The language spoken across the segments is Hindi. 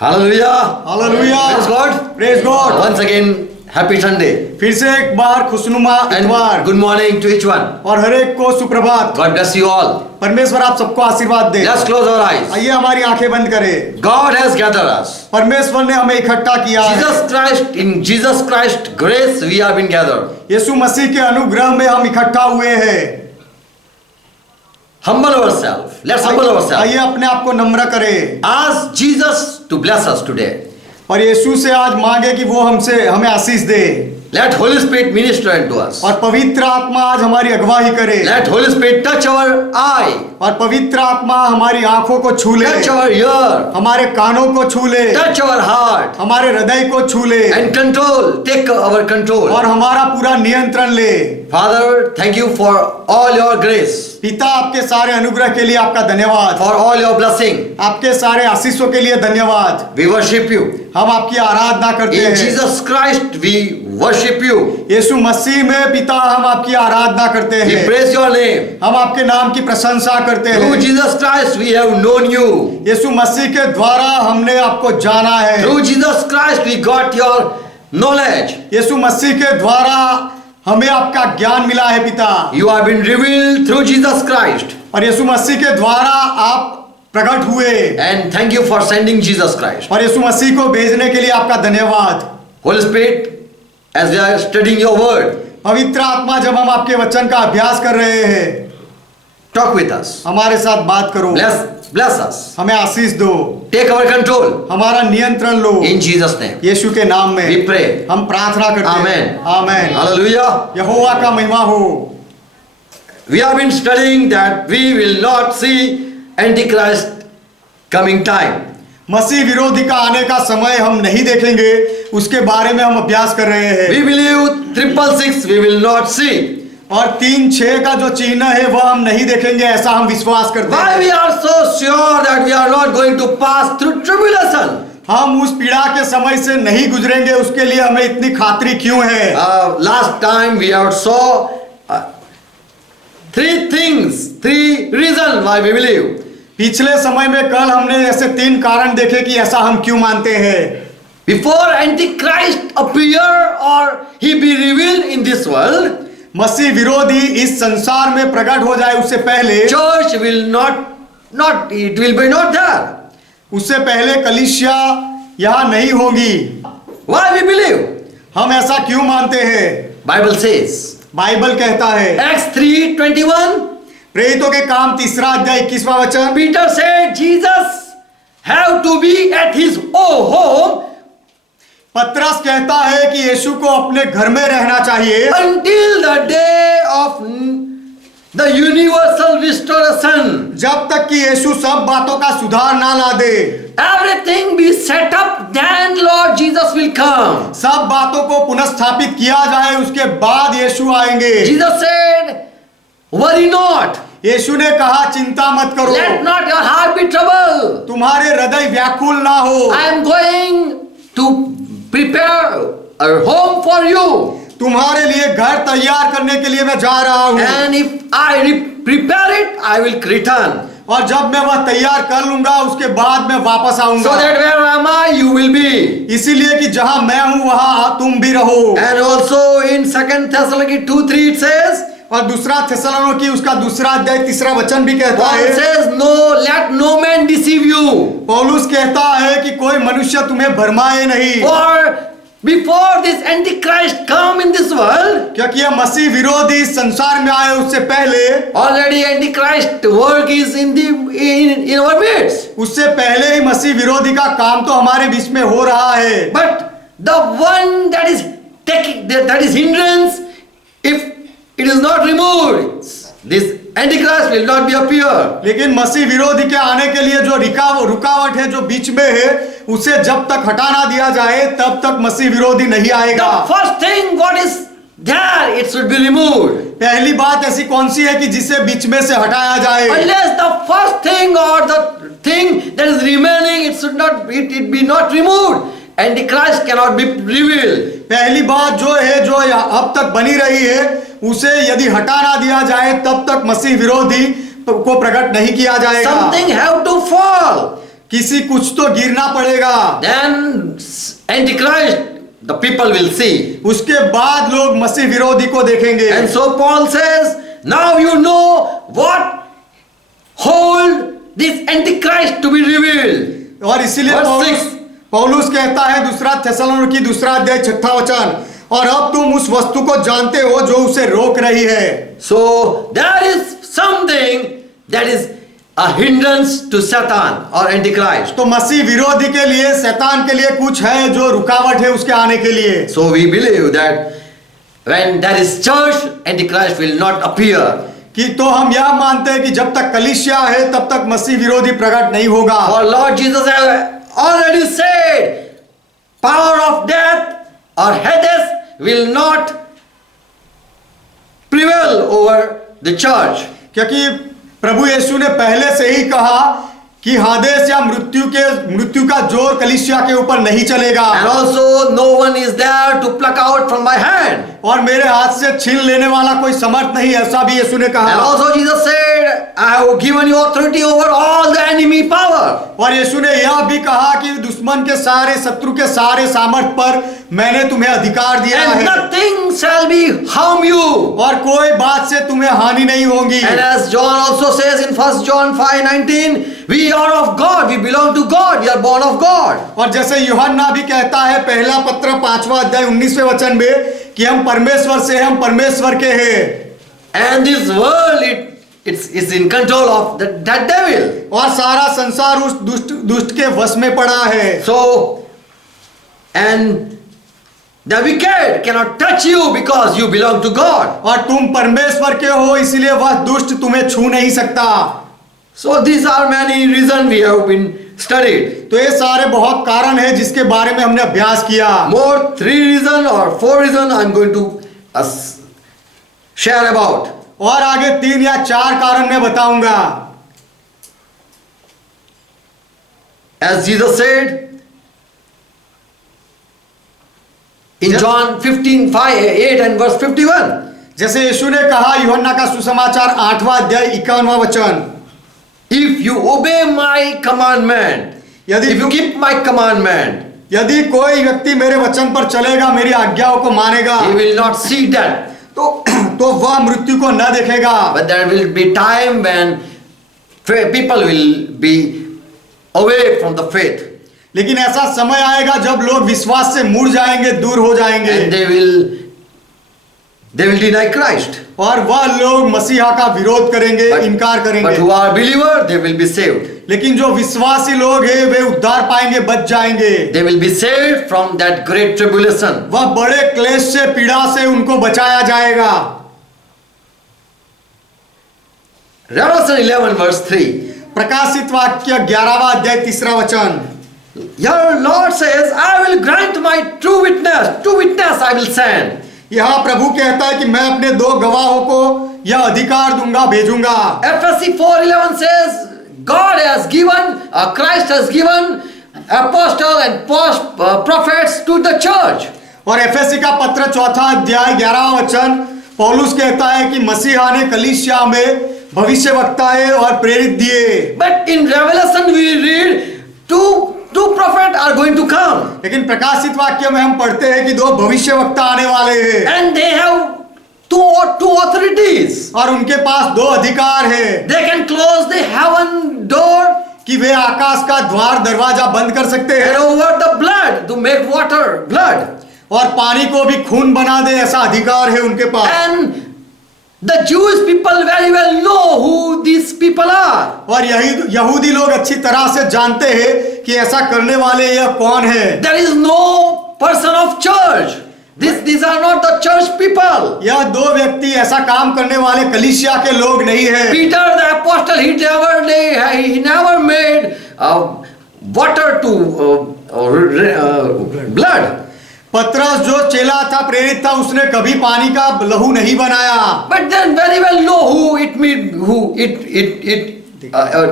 Hallelujah. Hallelujah. Praise God. Praise God. Once again, happy Sunday. फिर से एक बार खुशनुमा And इतवार good morning to each one. और हर एक को सुप्रभात। God bless you all. परमेश्वर आप सबको आशीर्वाद दे। Let's close our eyes. आइए हमारी आंखें बंद करें। God has gathered us. परमेश्वर ने हमें इकट्ठा किया है। In Jesus Christ grace we have been gathered. यीशु मसीह के अनुग्रह में हम इकट्ठा हुए हैं। Humble ourselves. Let's humble ourselves. आइए अपने आप को नम्र करें। Ask Jesus to bless us today. और यीशु से आज मांगे कि वो हमें आशीष दे। Let Holy Spirit minister unto us. और पवित्र आत्मा आज हमारी अगुवाई करे। Let Holy Spirit touch our eye. और पवित्र आत्मा हमारी आंखों को छू ले। Touch our ear. हमारे कानों को छू ले। Touch our heart. हमारे हृदय को छू ले। And control. Take our control. और हमारा पूरा नियंत्रण ले। Father, thank you for all your grace. पिता आपके सारे अनुग्रह के लिए आपका धन्यवाद। For all your blessing. आपके सारे आशीषों के लिए धन्यवाद। We worship you. हम आपकी आराधना करते In हैं। Jesus Christ we worship you. यीशु मसीह में पिता हम आपकी आराधना करते We हैं। praise your name. हम आपके नाम की प्रशंसा करते Through हैं। Jesus Christ we have known you. यीशु मसीह के द्वारा हमने आपको जाना है। Through Jesus Christ we got your knowledge. यीशु मसीह के द्वारा हमें आपका ज्ञान मिला है पिता। You have been revealed through Jesus Christ. और यीशु मसीह के द्वारा आप प्रकट हुए। And thank you for sending Jesus Christ. और यीशु मसीह को भेजने के लिए आपका धन्यवाद। Holy Spirit, as we are studying your word, पवित्र आत्मा जब हम आपके वचन का अभ्यास कर रहे हैं, talk with us. हमारे साथ बात करो। Bless us. हमें आशीष दो। Take our control. हमारा नियंत्रण लो। In Jesus' name. यीशु के नाम में We pray. हम प्रार्थना करते हैं। Amen. आमेन। Hallelujah. यहोवा का महिमा हो। We have been studying that we will not see Antichrist coming time. मसीह विरोधी का आने का समय हम नहीं देखेंगे, उसके बारे में हम अभ्यास कर रहे हैं। We believe 666 we will not see. और 3-6 का जो चिन्ह है वह हम नहीं देखेंगे, ऐसा हम विश्वास करते Why हैं। we are so sure that we are not going to pass through tribulation? हम उस पीड़ा के समय से नहीं गुजरेंगे, उसके लिए हमें इतनी खातरी क्यों है? Last time we have saw three reasons why we believe. पिछले समय में कल हमने ऐसे 3 कारण देखे कि ऐसा हम क्यों मानते हैं। Before Antichrist appear or he be revealed in this world, मसीह विरोधी इस संसार में प्रकट हो जाए उससे पहले church will not it will be not there. उससे पहले कलीसिया यहाँ नहीं होगी। Why we believe? हम ऐसा क्यों मानते हैं? Bible says. बाइबल कहता है Acts 3:21. प्रेरितों के काम 3 अध्याय 21वां वचन। Peter said Jesus have to be at his own home पतरस कहता है कि यीशु को अपने घर में रहना चाहिए until the day of the universal restoration. जब तक कि यीशु सब बातों का सुधार ना ला दे। Everything be set up, then Lord Jesus will come. सब बातों को पुनर्स्थापित किया जाए, उसके बाद यीशु आएंगे। Jesus said, worry not. यीशु ने कहा चिंता मत करो। Let not your heart be troubled. तुम्हारे हृदय व्याकुल ना हो। I am going to prepare a home for you. तुम्हारे लिए घर तैयार करने के लिए मैं जा रहा हूँ। And if I prepare it, I will return. और जब मैं वह तैयार कर लूंगा उसके बाद मैं वापस आऊंगा। So that where am I, you will be. इसीलिए कि जहां मैं हूं वहां तुम भी रहो। And also in 2 Thessalonians 2:3 it says, और दूसरा थिस्सलुनीकी उसका 2 अध्याय 3 वचन भी कहता Paul है, says, no, let no man deceive you. पौलुस कहता है कि कोई मनुष्य तुम्हें भरमाए नहीं। For before this Antichrist come in this world, क्योंकि यह मसीह विरोधी संसार में आए उससे पहले already Antichrist work is in our midst. उससे पहले ही मसीह विरोधी का काम तो हमारे बीच में हो रहा है। But the one that is hindrance, if it is not removed, this Antichrist will not be appear. लेकिन मसीह विरोधी के आने के लिए जो रुकावट है जो बीच में है, उसे जब तक हटा ना दिया जाए तब तक मसीह विरोधी नहीं आएगा। The first thing what is there, it should be removed. पहली बात ऐसी कौन सी है कि जिसे बीच में से हटाया जाए? Unless the first thing or the thing that is remaining, it be not removed, Antichrist cannot be revealed. पहली बात जो है जो अब तक बनी रही है, उसे यदि हटा ना दिया जाए तब तक मसीह विरोधी को प्रकट नहीं किया जाएगा। Something have to fall. किसी कुछ तो गिरना पड़ेगा, then Antichrist, the people will see. उसके बाद लोग मसीह विरोधी को देखेंगे। And so Paul says, now you know what hold this Antichrist to be revealed. और इसीलिए Verse पौलुस कहता है दूसरा थेसलोनिकी दूसरा अध्याय 6 वचन, और अब तुम उस वस्तु को जानते हो जो उसे रोक रही है। So there is something that is a hindrance to Satan or Antichrist. तो मसीह विरोधी के लिए, शैतान के लिए कुछ है जो रुकावट है उसके आने के लिए। So we believe that when there is church, Antichrist will not appear. कि तो हम यह मानते हैं कि जब तक कलीसिया है तब तक मसीह विरोधी प्रकट नहीं होगा। For Lord Jesus has already said, power of death or Hades will not prevail over the church. क्योंकि प्रभु यीशु ने पहले से ही कहा कि हादेस या मृत्यु का जोर कलीसिया के ऊपर नहीं चलेगा। And also no one is there to pluck out from my hand. और मेरे हाथ से छीन लेने वाला कोई समर्थ नहीं, ऐसा भी यीशु ने कहा। And also Jesus said, I have given you authority over all the enemy power. और यीशु ने यह भी कहा कि दुश्मन के सारे, शत्रु के सारे सामर्थ पर मैंने तुम्हें अधिकार दिया And है, nothing shall be harm you. और कोई बात से तुम्हें हानि नहीं होगी। And as John also says in 1 John 5:19, we are of God, we belong to God, we are born of God. और जैसे यूहन्ना भी कहता है पहला पत्र 5वां अध्याय 19वें वचन में कि हम परमेश्वर से, हम परमेश्वर के हैं। And this world, it's in control of that devil. और सारा संसार उस दुष्ट के वश में पड़ा है। So, and the wicked cannot touch you because you belong to God. और तुम परमेश्वर के हो, इसलिए वह दुष्ट तुम्हें छू नहीं सकता। So these are many reasons we have been studied. तो ये सारे बहुत कारण हैं जिसके बारे में हमने अभ्यास किया। More 3 reasons or 4 reasons I'm going to share about. और आगे 3 या 4 कारण मैं बताऊंगा। As Jesus said in John 15:8 and verse 51. जैसे यीशु ने कहा यूहन्ना का सुसमाचार 8वां अध्याय 51वां वचन, If you obey my commandment, यदि if you keep my commandment, यदि कोई व्यक्ति मेरे वचन पर चलेगा, मेरी आज्ञाओं को मानेगा, he will not see death. तो वह मृत्यु को न देखेगा। But there will be time when people will be away from the faith. लेकिन ऐसा समय आएगा जब लोग विश्वास से मुड़ जाएंगे, दूर हो जाएंगे, And they will deny Christ. और वह लोग मसीहा का विरोध करेंगे, इनकार But करेंगे। who are believers, they will be saved. लेकिन जो विश्वासी लोग हैं वे उद्धार पाएंगे, बच जाएंगे। They will be saved from that great tribulation. वह बड़े क्लेश से, पीड़ा से उनको बचाया जाएगा। Revelation 11 verse 3. प्रकाशित वाक्य 11वां अध्याय 3रा वचन, Your Lord says, I will grant my true witness I will send. यहाँ प्रभु कहता है कि मैं अपने 2 गवाहों को यह अधिकार दूंगा, भेजूंगा। Ephesians 4:11 says, God has given, Christ has given apostles and prophets to the church. और एफएसी का पत्र 4 अध्याय 11वां वचन, पौलुस कहता है कि मसीहा ने कलीसिया में भविष्यवक्ताएं और प्रेरित दिए। But in Revelation we read, two prophets are going to come. लेकिन प्रकाशित वाक्य में हम पढ़ते हैं कि 2 भविष्यवक्ता आने वाले हैं, And they have two authorities. और उनके पास 2 अधिकार है They can close the heaven door कि वे आकाश का द्वार, दरवाजा बंद कर सकते and हैं, over the blood to make water blood. और पानी को भी खून बना दे, ऐसा अधिकार है उनके पास। And the Jewish people very well know who these people are. और यहूदी लोग अच्छी तरह से जानते हैं कि ऐसा करने वाले यह कौन है। There is no person of church. These are not the church people. यह 2 व्यक्ति ऐसा काम करने वाले कलीसिया के लोग नहीं है। Peter the apostle, he never made water to blood. पतरस जो चेला था, प्रेरित था, उसने कभी पानी का लहू नहीं बनाया। But then very well know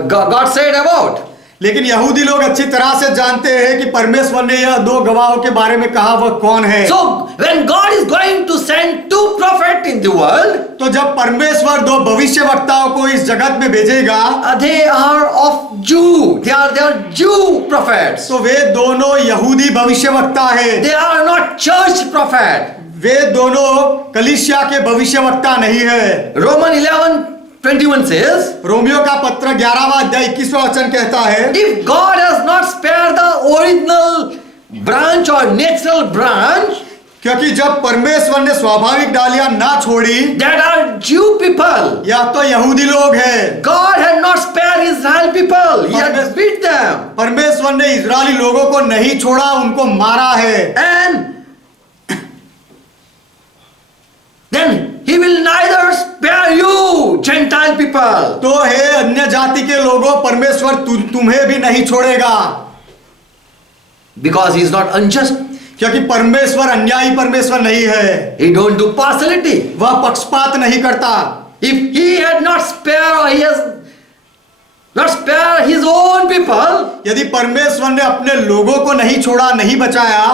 God said about. लेकिन यहूदी लोग अच्छी तरह से जानते हैं कि परमेश्वर ने यह 2 गवाहों के बारे में कहा, वह कौन है। So when God is going to send send two prophets in the world, तो जब परमेश्वर दो भविष्यवक्ताओं को इस जगत में भेजेगा, they are of Jew. They are Jew prophets. तो वे दोनों यहूदी भविष्यवक्ता है, They are not church prophet. वे दोनों कलीसिया के भविष्यवक्ता नहीं है। Roman 11:21 says, रोमियो का पत्र 11वां अध्याय 21वां वचन कहता है, if God has not spared the original branch or natural branch, क्योंकि जब परमेश्वर ने स्वाभाविक डालियां ना छोड़ी, that are Jew people, या तो यहूदी लोग हैं, God had not spared Israel people. He had beat them. परमेश्वर ने इजरायली लोगों को नहीं छोड़ा, उनको मारा है। And then he will neither spare you, Gentile people. तो हे अन्य जाति के लोगों, परमेश्वर तुम्हें भी नहीं छोड़ेगा, Because he is not unjust. क्योंकि परमेश्वर अन्यायी परमेश्वर नहीं है, He don't do partiality. वह पक्षपात नहीं करता। If he had not spared, or he has not spared his own people, यदि परमेश्वर ने अपने लोगों को नहीं छोड़ा, नहीं बचाया,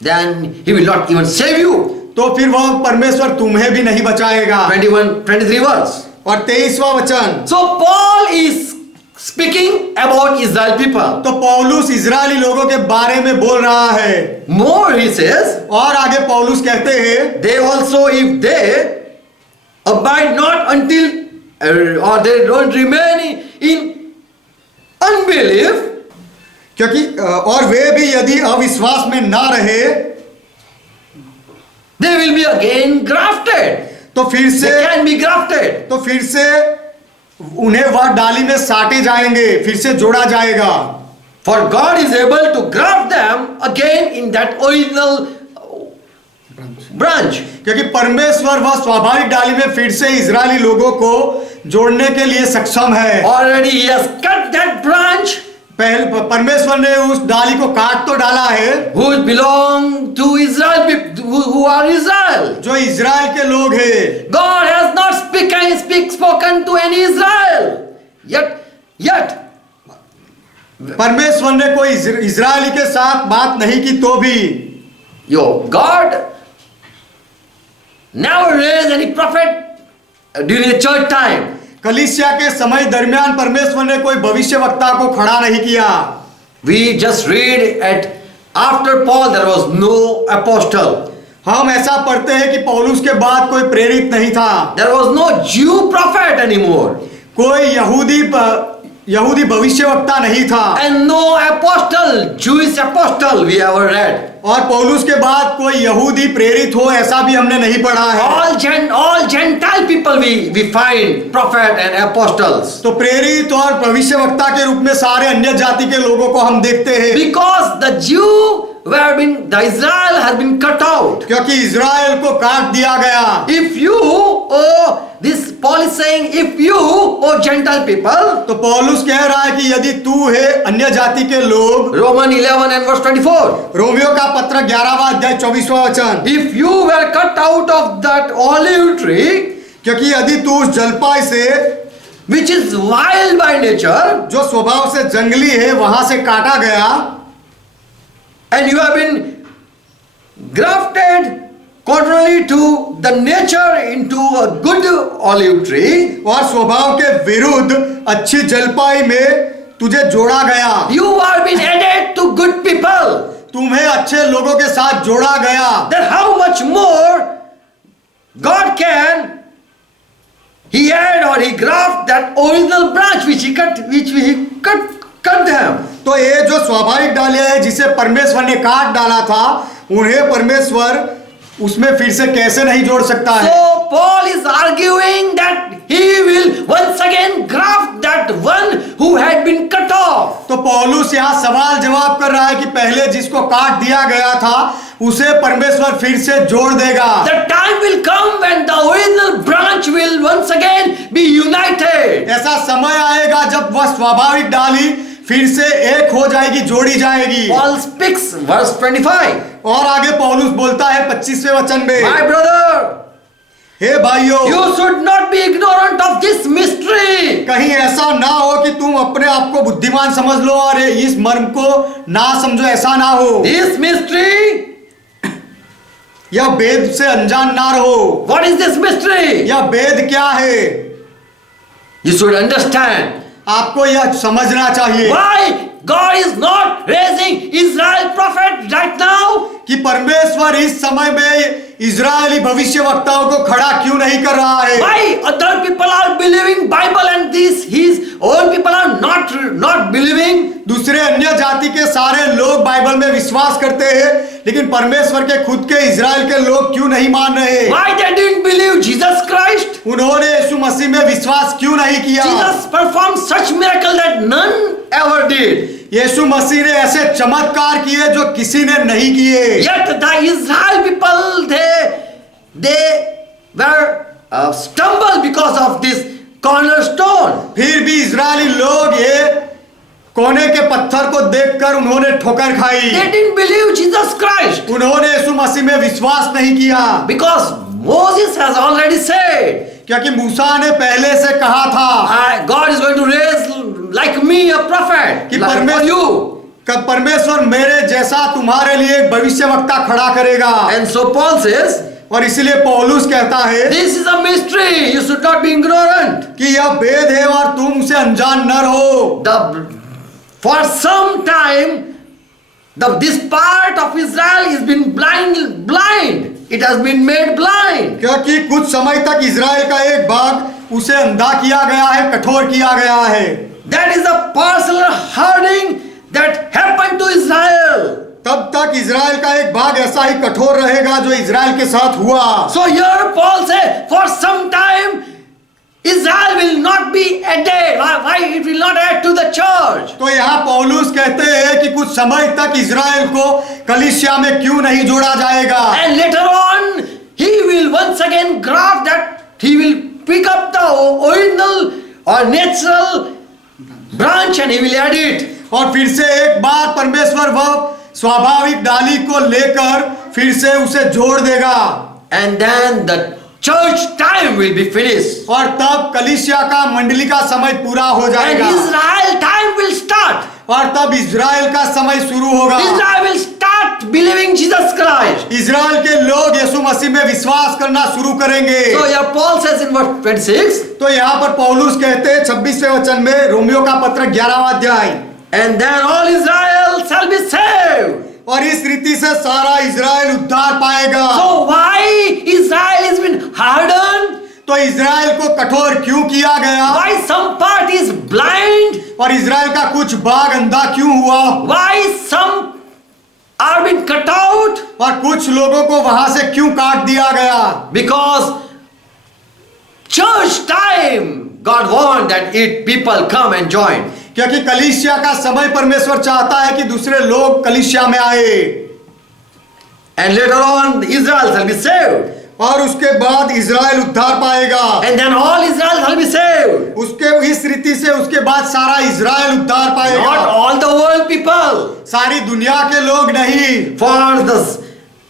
then he will not even save you. तो फिर वह परमेश्वर तुम्हें भी नहीं बचाएगा। 23 verse. और 23वां वचन, So Paul is speaking about Israel people. तो पौलुस इजरायली लोगों के बारे में बोल रहा है। More he says, और आगे पौलुस कहते हैं, they also, if they abide not until or they don't remain in unbelief, क्योंकि और वे भी यदि अविश्वास में ना रहे, they will be again grafted. तो फिर से They can be grafted. तो फिर से उन्हें वह डाली में साटे जाएंगे, फिर से जोड़ा जाएगा। For God is able to graft them again in that original branch. क्योंकि परमेश्वर वह स्वाभाविक डाली में फिर से इजरायली लोगों को जोड़ने के लिए सक्षम है। Already he has cut that branch पहले परमेश्वर ने उस डाली को काट तो डाला है, who belong to Israel, who are Israel. जो इजराइल के लोग हैं। God has not spoken to any Israel. Yet, परमेश्वर ने कोई इजरायली के साथ बात नहीं की, तो भी God never raised any prophet during the church time. कलीसिया के समय दरमियान परमेश्वर ने कोई भविष्यवक्ता को खड़ा नहीं किया। We just read at after Paul there was no apostle. हम ऐसा पढ़ते हैं कि पौलुस के बाद कोई प्रेरित नहीं था, There was no Jew prophet anymore. कोई यहूदी भविष्यवक्ता नहीं था, And no apostle, Jewish apostle we ever read. और पौलुस के बाद कोई यहूदी प्रेरित हो ऐसा भी हमने नहीं पढ़ा है। All Gentile people we find prophet and apostles. तो प्रेरित और भविष्यवक्ता के रूप में सारे अन्य जाति के लोगों को हम देखते हैं, Because the Israel has been cut out. क्योंकि इजराइल को काट दिया गया। If you, this Paul is saying, if you, Gentile people, तो पौलुस कह रहा है कि यदि तू है अन्य जाति के लोग, Roman 11 and verse 24, रोमियो का पत्र 11वां अध्याय 24वां वचन, if you were cut out of that olive tree, क्योंकि यदि तू उस जलपाई से, which is wild by nature, जो स्वभाव से जंगली है, वहां से काटा गया, and you have been grafted contrary to the nature into a good olive tree, और स्वभाव के विरुद्ध अच्छी जलपाई में तुझे जोड़ा गया, you are been added to good people, तुम्हें अच्छे लोगों के साथ जोड़ा गया, then how much more God can He add or He graft that original branch which He cut them. तो ये जो स्वाभाविक डालियां है जिसे परमेश्वर ने काट डाला था, उन्हें परमेश्वर उसमें फिर से कैसे नहीं जोड़ सकता है। So Paul is arguing that he will once again graft that one who had been cut off. तो पौलुस यहाँ सवाल जवाब कर रहा है कि पहले जिसको काट दिया गया था उसे परमेश्वर फिर से जोड़ देगा। The time will come when the original branch will once again be united. ऐसा समय आएगा जब वह स्वाभाविक डाली फिर से एक हो जाएगी, जोड़ी जाएगी। Paul speaks verse 25. और आगे पौलुस बोलता है 25वें वचन में, My brother, हे भाइयों, you should not be ignorant of this mystery. कहीं ऐसा ना हो कि तुम अपने आप को बुद्धिमान समझ लो और इस मर्म को ना समझो, ऐसा ना हो। This mystery यह वेद से अनजान ना रहो। What is this mystery? यह वेद क्या है? You should understand. आपको यह समझना चाहिए Why God is not raising Israel prophet right now? कि परमेश्वर इस समय में इजरायली भविष्यवक्ताओं को खड़ा क्यों नहीं कर रहा है। Why other people are believing Bible and these his own people are not believing? दूसरे अन्य जाति के सारे लोग बाइबल में विश्वास करते हैं, लेकिन परमेश्वर के खुद के इजराइल के लोग क्यों नहीं मान रहे? Why they didn't believe Jesus Christ? उन्होंने यीशु मसीह में विश्वास क्यों नहीं किया? Jesus performed such miracle that none ever did. यीशु मसीह ने ऐसे चमत्कार किए जो किसी ने नहीं किए। Yet the Israel people they were stumbled because of this cornerstone. फिर भी इजरायली लोग ये कोने के पत्थर को देखकर उन्होंने ठोकर खाई। They didn't believe Jesus Christ उन्होंने यीशु मसीह में विश्वास नहीं किया, because Moses has already said, क्योंकि मूसा ने पहले से कहा था God is going to raise like me a prophet कि like for you. परमेश्वर मेरे जैसा तुम्हारे लिए एक भविष्यवक्ता खड़ा करेगा। And so Paul says, और इसलिए पौलुस कहता है this is a mystery, you should not be ignorant. कि यह वेद है और तुम उसे अनजान न रहो। For some time this part of Israel has been blind. It has been made blind. क्योंकि कुछ समय तक इजराइल का एक भाग उसे अंधा किया गया है, कठोर किया गया है। That is a partial hardening that happened to Israel. तब तक इजराइल का एक भाग ऐसा ही कठोर रहेगा जो इजराइल के साथ हुआ। So here Paul said, for some time Israel will not be added. Why it will not add to the church? तो यहाँ पौलुस कहते हैं कि कुछ समय तक इजराइल को कलीसिया में क्यों नहीं जोड़ा जाएगा। And later on he will once again graft that, he will pick up the original or natural branch and he will add it. और फिर से एक बार परमेश्वर वह स्वाभाविक डाली को लेकर फिर से उसे जोड़ देगा। And then the church time will be finished. और तब कलीसिया का मंडली का समय पूरा हो And जाएगा Israel time will start. और तब इजराइल का समय शुरू होगा। Israel will start believing Jesus Christ. Israel के लोग यीशु मसीह में विश्वास करना शुरू करेंगे। So here Paul says in verse 26, तो यहाँ पर पौलुस कहते हैं 26वें वचन में, रोमियो का पत्र 11वां अध्याय, and then all Israel shall be saved. और इस रीति से सारा इजराइल उद्धार पाएगा। So why Israel has been hardened? तो इजराइल को कठोर क्यों किया गया? Why some part is blind? और इजराइल का कुछ भाग अंधा क्यों हुआ? Why some are being cut out? और कुछ लोगों को वहां से क्यों काट दिया गया? Because church time God want that it people come and join. क्योंकि कलीसिया का समय परमेश्वर चाहता है कि दूसरे लोग कलीसिया में आए। And later on Israel shall be saved. और उसके बाद इजराइल उद्धार पाएगा। And then all Israel shall be saved. उसके इस रीति से उसके बाद सारा इजराइल उद्धार Not पाएगा। all the world people. सारी दुनिया के लोग नहीं।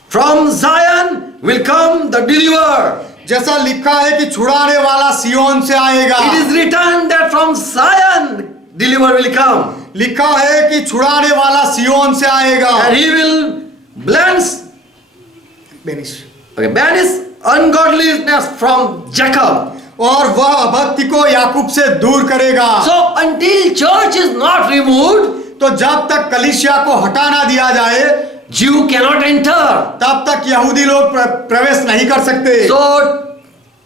From Zion will come the deliverer. जैसा लिखा है कि छुड़ाने वाला सियोन से आएगा। It is written that from Zion deliverer will come. लिखा है कि छुड़ाने वाला सियोन से आएगा। And he will banish ungodliness from Jacob. और वह अभक्ति को याकूब से दूर करेगा। So until church is not removed, तो जब तक कलीसिया को हटा ना दिया जाए, Jew cannot enter. तब तक यहूदी लोग प्रवेश नहीं कर सकते। So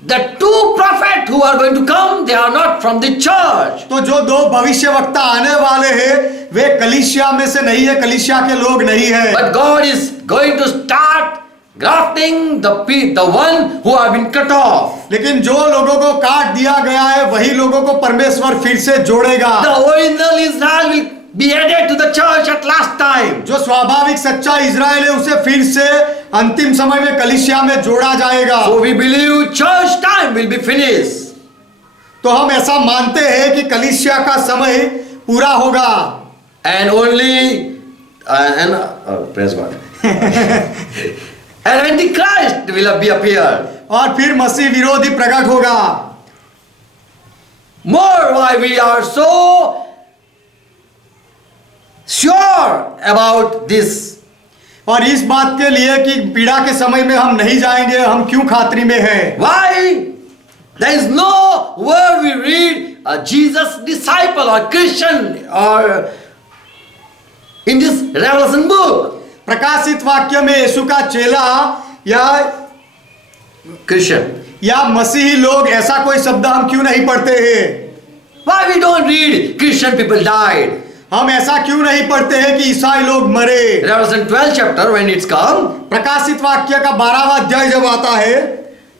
the two prophets who are going to come, they are not from the church. तो जो दो भविष्यवक्ता आने वाले हैं वे कलीसिया में से नहीं है, कलीसिया के लोग नहीं है। But God is going to start grafting the one who have been cut off. लेकिन जो लोगों को काट दिया गया है वही लोगों को परमेश्वर फिर से जोड़ेगा। The original Israel will be added to the church at last time. जो स्वाभाविक सच्चा इजराइल है उसे फिर से अंतिम समय में कलीसिया में जोड़ा जाएगा। So we believe church time will be finished. तो हम ऐसा मानते हैं कि कलीसिया का समय पूरा होगा। And only praise God. And Antichrist will be appeared. और फिर मसीह विरोधी प्रकट होगा। More why we are so sure about this. और इस बात के लिए कि पीड़ा के समय में हम नहीं जाएंगे, हम क्यों खातरी में हैं? Why? There is no word we read a Jesus disciple or Christian or in this Revelation book. प्रकाशित वाक्य में यीशु का चेला या Christian. मसीही लोग, ऐसा कोई शब्द हम क्यों नहीं पढ़ते हैं? Why we don't read Christian people died? हम ऐसा क्यों नहीं पढ़ते हैं कि ईसाई लोग मरे? Revelation 12 chapter when it's come, प्रकाशित वाक्य का 12वां अध्याय जब आता है,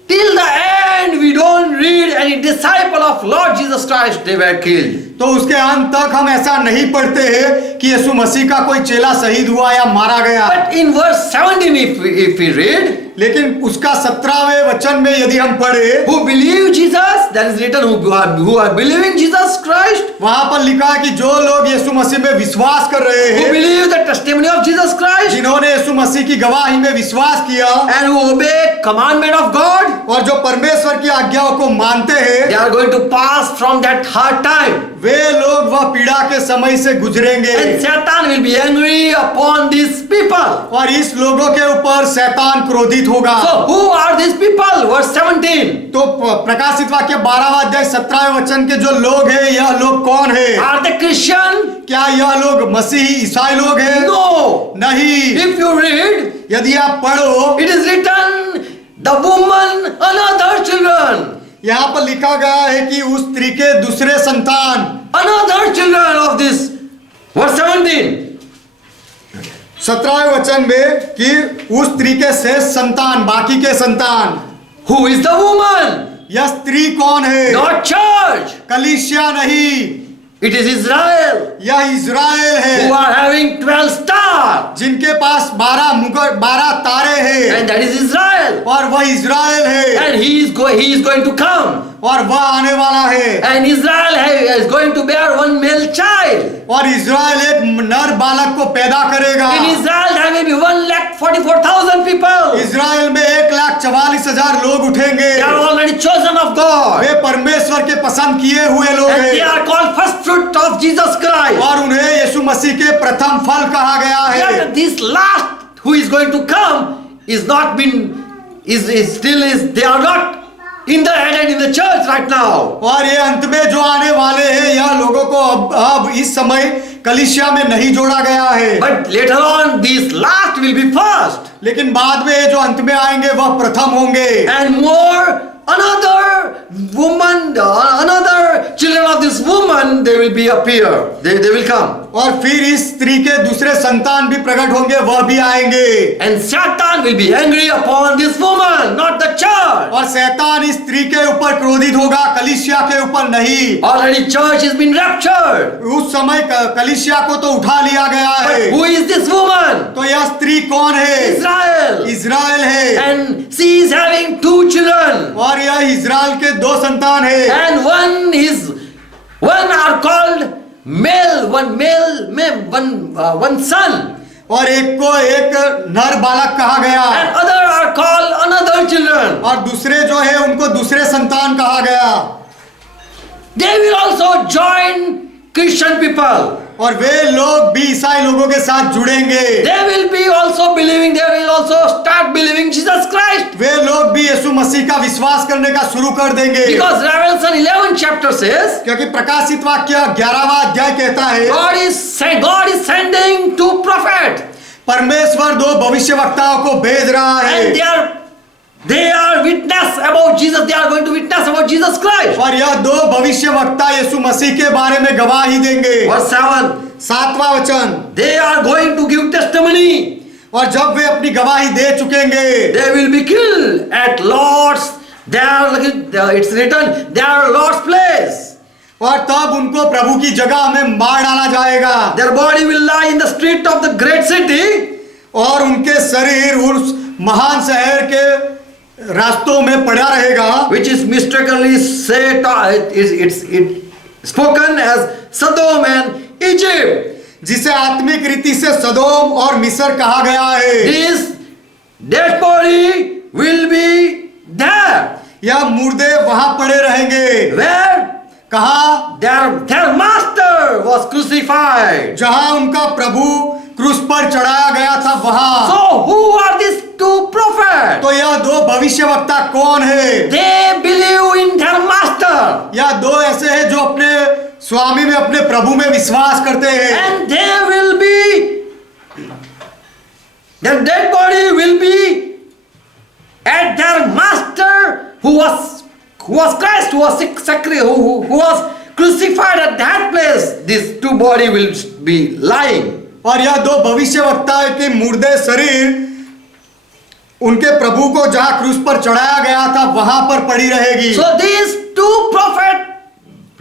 till the end we don't read any disciple of Lord Jesus Christ they were killed. तो उसके अंत तक हम ऐसा नहीं पढ़ते हैं कि यीशु मसीह का कोई चेला शहीद हुआ या मारा गया। But in verse 17 if we read, लेकिन उसका 17वें वचन में यदि हम पढ़े, who believe Jesus, that is written who are believing Jesus Christ, वहां पर लिखा है कि जो लोग यीशु मसीह में विश्वास कर रहे who हैं, believe the testimony of Jesus Christ, जिन्होंने यीशु मसीह की गवाही में विश्वास किया and who obey commandment of God, और जो परमेश्वर की आज्ञाओं को मानते हैं, they are going to pass from that hard time. वे लोग वह पीड़ा के समय से गुजरेंगे And Satan will be angry upon these people. और इस लोगों के ऊपर शैतान क्रोधित होगा। So who are these people? Verse 17. तो प्रकाशित वाक्य 12वां अध्याय 17वें वचन के जो लोग हैं, यह लोग कौन है? Are they Christian? क्या यह लोग मसीही ईसाई लोग हैं? No. नहीं। If you read, यदि आप पढ़ो, it is written, the woman and other children. यहाँ पर लिखा गया है कि उस स्त्री के दूसरे संतान, Another children of this. Verse 17. 17वें वचन में कि उस स्त्री के शेष संतान, बाकी के संतान। Who is the woman? यह स्त्री कौन है? Not church. कलीसिया नहीं, It is Israel. यह इज़राइल Who है are having 12 stars. जिनके पास 12 तारे हैं And that is Israel. और वह इज़राइल है And he is going to come. और वह आने वाला है And Israel is going to bear one male child. और इज़राइल एक नर बालक को पैदा करेगा। In Israel there will be 1,44,000 people. Israel में 1,44,000 लोग उठेंगे। They are already chosen of God. वे परमेश्वर के पसंद किए हुए लोग And they हैं are called first fruit of Jesus Christ. और उन्हें यीशु मसीह के प्रथम फल कहा गया है। Yet this last who is going to come is not been they are not in the head and in the church right now. और ये अंत में जो आने वाले हैं, यह लोगों को अब इस समय कलीसिया में नहीं जोड़ा गया है। But later on this last will be first. लेकिन बाद में जो अंत में आएंगे वह प्रथम होंगे। And more another woman, another children of this woman, they will be appear. They will come. और फिर इस स्त्री के दूसरे संतान भी प्रकट होंगे, वह भी आएंगे। And Satan will be angry upon this woman, not the church. और शैतान इस स्त्री के ऊपर क्रोधित होगा, कलीसिया के ऊपर नहीं। Already church has been raptured. उस समय कलीसिया को तो उठा लिया गया But है। who is this woman? तो यह स्त्री कौन है? Israel. इज़राइल है And she is having 2 children. और यह इज़राइल के 2 संतान है। And one are called male, one son. और एक को एक नर बालक कहा गया And other are called another children. और दूसरे जो है उनको दूसरे संतान कहा गया। They will also join Christian people. और वे लोग भी ईसाई लोगों के साथ जुड़ेंगे। They will be also believing, they will also start believing Jesus Christ. वे लोग भी यीशु मसीह का विश्वास करने का शुरू कर देंगे। Because Revelation 11 chapter says, क्योंकि प्रकाशित वाक्य 11वां अध्याय कहता है, God is sending 2 prophets. परमेश्वर 2 भविष्यवक्ताओं को भेज रहा है And they are witness about Jesus. They are going to witness about Jesus Christ. और यह 2 भविष्यवक्ता यीशु मसीह के बारे में गवाही देंगे। Verse 7. 7वां वचन, They are going to give testimony. और जब वे अपनी गवाही दे चुकेंगे, They will be killed at Lord's. It's written, their Lord's place. और तब उनको प्रभु की जगह में मार डाला जाएगा। Their body will lie in the street of the great city. और उनके शरीर उस महान शहर के रास्तों में पड़ा रहेगा, Which is mistakenly said, it's spoken as Sodom and Egypt. जिसे आत्मिक रीति से सदोम और मिस्र कहा गया है। This dead body will be there. यह मुर्दे वहां पड़े रहेंगे। Where? कहा? Their master was crucified. जहां उनका प्रभु क्रूस पर चढ़ाया गया था वहां। So who are these two prophets? तो यह दो भविष्यवक्ता कौन है? They believe in their master. यह दो ऐसे हैं जो अपने स्वामी में, अपने प्रभु में विश्वास करते हैं। And they will be, their dead body will be at their master who was Christ, who was crucified at that place. These two body will be lying. और यह दो भविष्यवक्ता है कि मुर्दे शरीर उनके प्रभु को जहां क्रूस पर चढ़ाया गया था वहां पर पड़ी रहेगी। So these two prophets,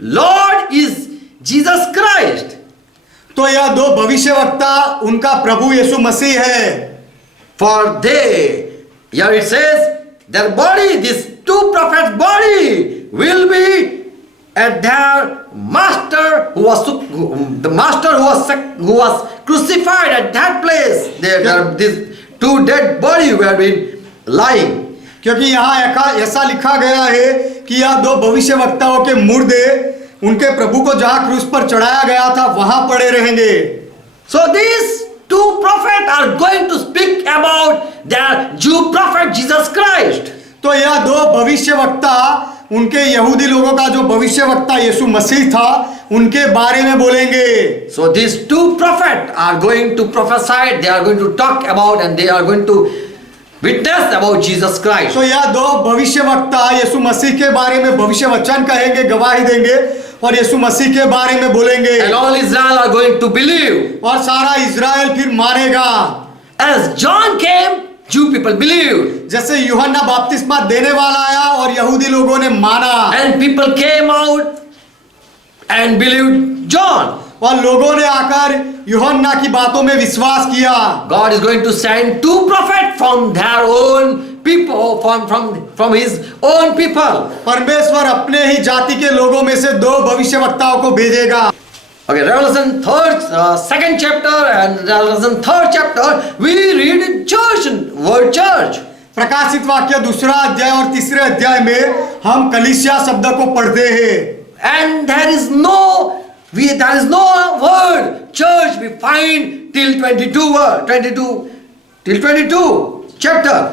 Lord is Jesus Christ. तो यह दो भविष्यवक्ता उनका प्रभु यीशु मसीह है। For they, here it says, their body, these two prophets' body will be at their master who was crucified at that place. These two dead body were been lying. क्योंकि यहाँ ऐसा लिखा गया है कि यह दो भविष्यवक्ताओं के मुर्दे उनके प्रभु को जहां क्रूस पर चढ़ाया गया था वहां पड़े रहेंगे। So these two prophets are going to speak about their Jew prophet Jesus Christ. तो यह दो भविष्यवक्ता उनके यहूदी लोगों का जो भविष्यवक्ता यीशु मसीह था उनके बारे में बोलेंगे। So these two prophets are going to prophesy, they are going to talk about and they are going to witness about Jesus Christ. तो यह दो भविष्यवक्ता यीशु मसीह के बारे में भविष्य वचन कहेंगे, गवाही देंगे और यीशु मसीह के बारे में बोलेंगे। And all Israel are going to believe. और सारा इजराइल फिर मानेगा। As John came, Jew people believed. जैसे यूहन्ना बपतिस्मा देने वाला आया और यहूदी लोगों ने माना। And people came out and believed John. और लोगों ने आकर यूहन्ना की बातों में विश्वास किया। God is going to send two prophets from their own people, from his own people. परमेश्वर अपने ही जाति के लोगों में से दो भविष्यवक्ताओं को भेजेगा। Okay, Revelation second chapter and Revelation third chapter, we read church, word church. प्रकाशित वाक्य दूसरा अध्याय और तीसरे अध्याय में हम कलीसिया शब्द को पढ़ते हैं। And there is no word church we find till 22 chapter.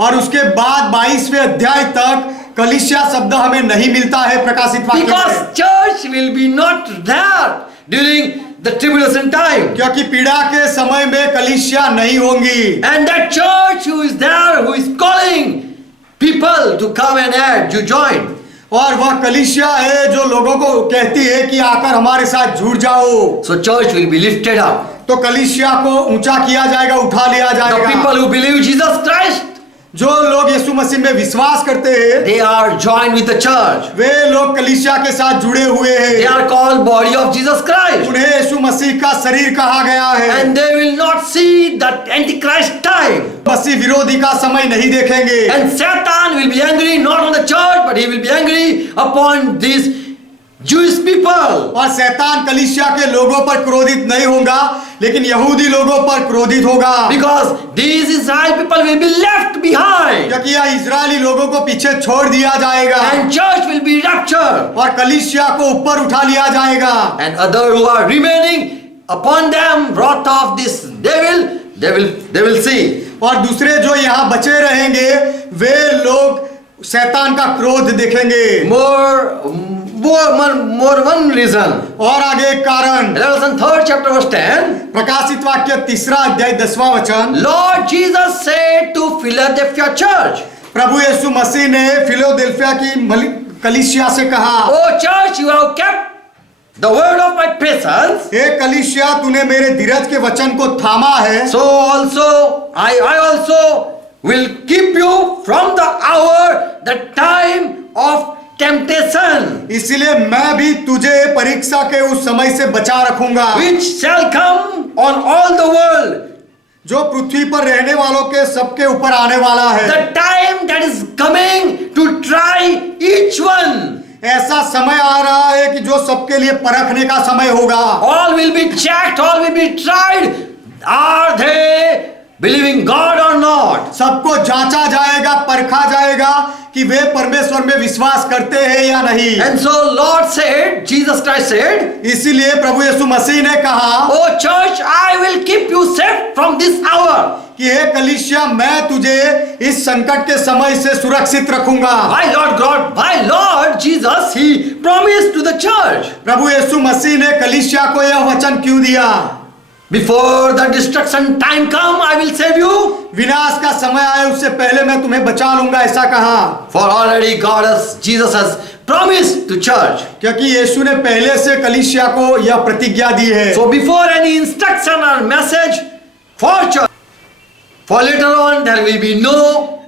और उसके बाद 22वें अध्याय तक कलीसिया शब्द हमें नहीं मिलता है प्रकाशित वाक्य में। Because church will be not there during the tribulation time. क्योंकि पीड़ा के समय में कलीसिया नहीं होंगी। And that church who is there, who is calling people to come and add, to join. और वह कलीसिया है जो लोगों को कहती है कि आकर हमारे साथ जुड़ जाओ। So church will be lifted up. तो कलीसिया को ऊंचा किया जाएगा, उठा लिया The जाएगा। people who believe Jesus Christ, जो लोग यीशु मसीह में विश्वास करते हैं they are joined with the church. वे लोग कलीसिया के साथ जुड़े हुए They हैं। are called body of Jesus Christ. उन्हें यीशु मसीह का शरीर कहा गया है। And they will not see that Antichrist time. मसीह विरोधी का समय नहीं देखेंगे। And Satan will be angry not on the church, but he will be angry upon these Jewish people. और शैतान कलीसिया के लोगों पर क्रोधित नहीं होगा, लेकिन यहूदी लोगों पर क्रोधित होगा। Because these Israel people will be left behind. क्योंकि यह इजरायली लोगों को पीछे छोड़ दिया जाएगा And church will be raptured. और कलीसिया को ऊपर उठा लिया जाएगा। And other who are remaining, upon them wrath of this devil, they will see. और दूसरे जो यहाँ बचे रहेंगे वे लोग शैतान का क्रोध देखेंगे। More one reason. और आगे एक कारण। Revelation 3rd chapter verse 10. प्रकाशित वाक्य तीसरा अध्याय 10वां वचन। Lord Jesus said to Philadelphia church. प्रभु यीशु मसीह ने फिलाडेल्फिया की कलीसिया से कहा, Oh church, you have kept the word of my presence. हे कलीसिया, तूने मेरे धीरज के वचन को थामा है। So also I also will keep you from the hour, the time of temptation, इसलिए मैं भी तुझे परीक्षा के उस समय से बचा रखूंगा which shall come on all the world. जो पृथ्वी पर रहने वालों के सबके ऊपर आने वाला है। The time that is coming to try each one. ऐसा समय आ रहा है कि जो सबके लिए परखने का समय होगा। All will be checked, all will be tried. Are they believing God or not. सबको जांचा जाएगा, परखा जाएगा कि वे परमेश्वर में विश्वास करते हैं या नहीं। And so Lord said, Jesus Christ said, इसीलिए प्रभु यीशु मसीह ने कहा "Oh church, I will keep you safe from this hour." कि हे कलीसिया, मैं तुझे इस संकट के समय से सुरक्षित रखूंगा। Why Lord God? Why Lord Jesus? He promised to the church. प्रभु यीशु मसीह ने कलीसिया को यह वचन क्यों दिया? Before the destruction time come, I will save you. विनाश का समय आए उससे पहले मैं तुम्हें बचा लूंगा, ऐसा कहा। For already Jesus has promised to church. क्योंकि यीशु ने पहले से कलीसिया को यह प्रतिज्ञा दी है। So before any instruction or message for church, for later on there will be no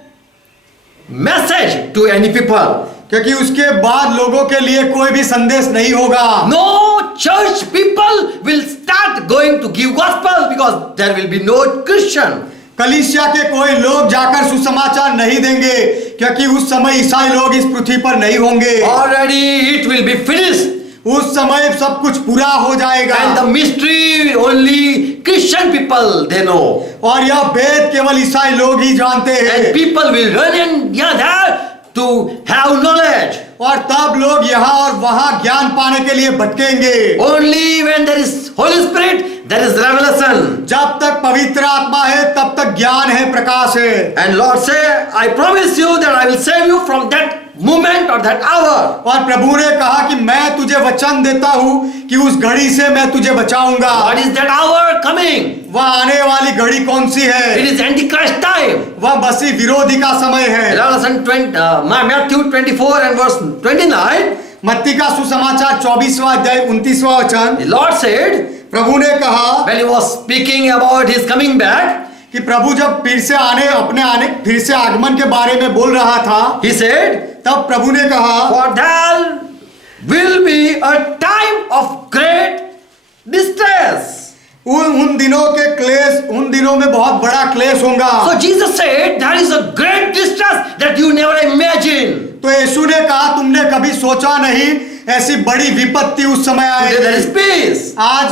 message to any people. क्योंकि उसके बाद लोगों के लिए कोई भी संदेश नहीं होगा। No church people will start going to give gospel because there will be no Christian. कलीसिया के कोई लोग जाकर सुसमाचार नहीं देंगे क्योंकि उस समय ईसाई लोग इस पृथ्वी पर नहीं होंगे। Already it will be finished. उस समय सब कुछ पूरा हो जाएगा। And the mystery only Christian people they know. और यह भेद केवल ईसाई लोग ही जानते हैं। And people will run in there to have knowledge. और तब लोग यहाँ और वहाँ ज्ञान पाने के लिए भटकेंगे। Only when there is Holy Spirit, there is revelation. जब तक पवित्र आत्मा है तब तक ज्ञान है, प्रकाश है। And Lord say, I promise you that I will save you from that moment or that hour. और प्रभु ने कहा कि मैं तुझे वचन देता हूँ कि उस घड़ी से मैं तुझे बचाऊंगा। What is that hour coming? वह आने वाली घड़ी कौन सी है? It is Antichrist time. वह मसीह विरोधी का समय है। Matthew 24 and verse 29. मत्ती का सुसमाचार 24वां अध्याय 29वां वचन। The Lord said, प्रभु ने कहा when he was speaking about his coming back, कि प्रभु जब फिर से आगमन के बारे में बोल रहा था, he said, तब प्रभु ने कहा for there will be a time of great distress. उन दिनों के क्लेश, उन दिनों में बहुत बड़ा क्लेश होगा। So Jesus said there is a great distress that you never imagined. तो यीशु ने कहा तुमने कभी सोचा नहीं ऐसी बड़ी विपत्ति उस समय Today there is आएगी। peace. आज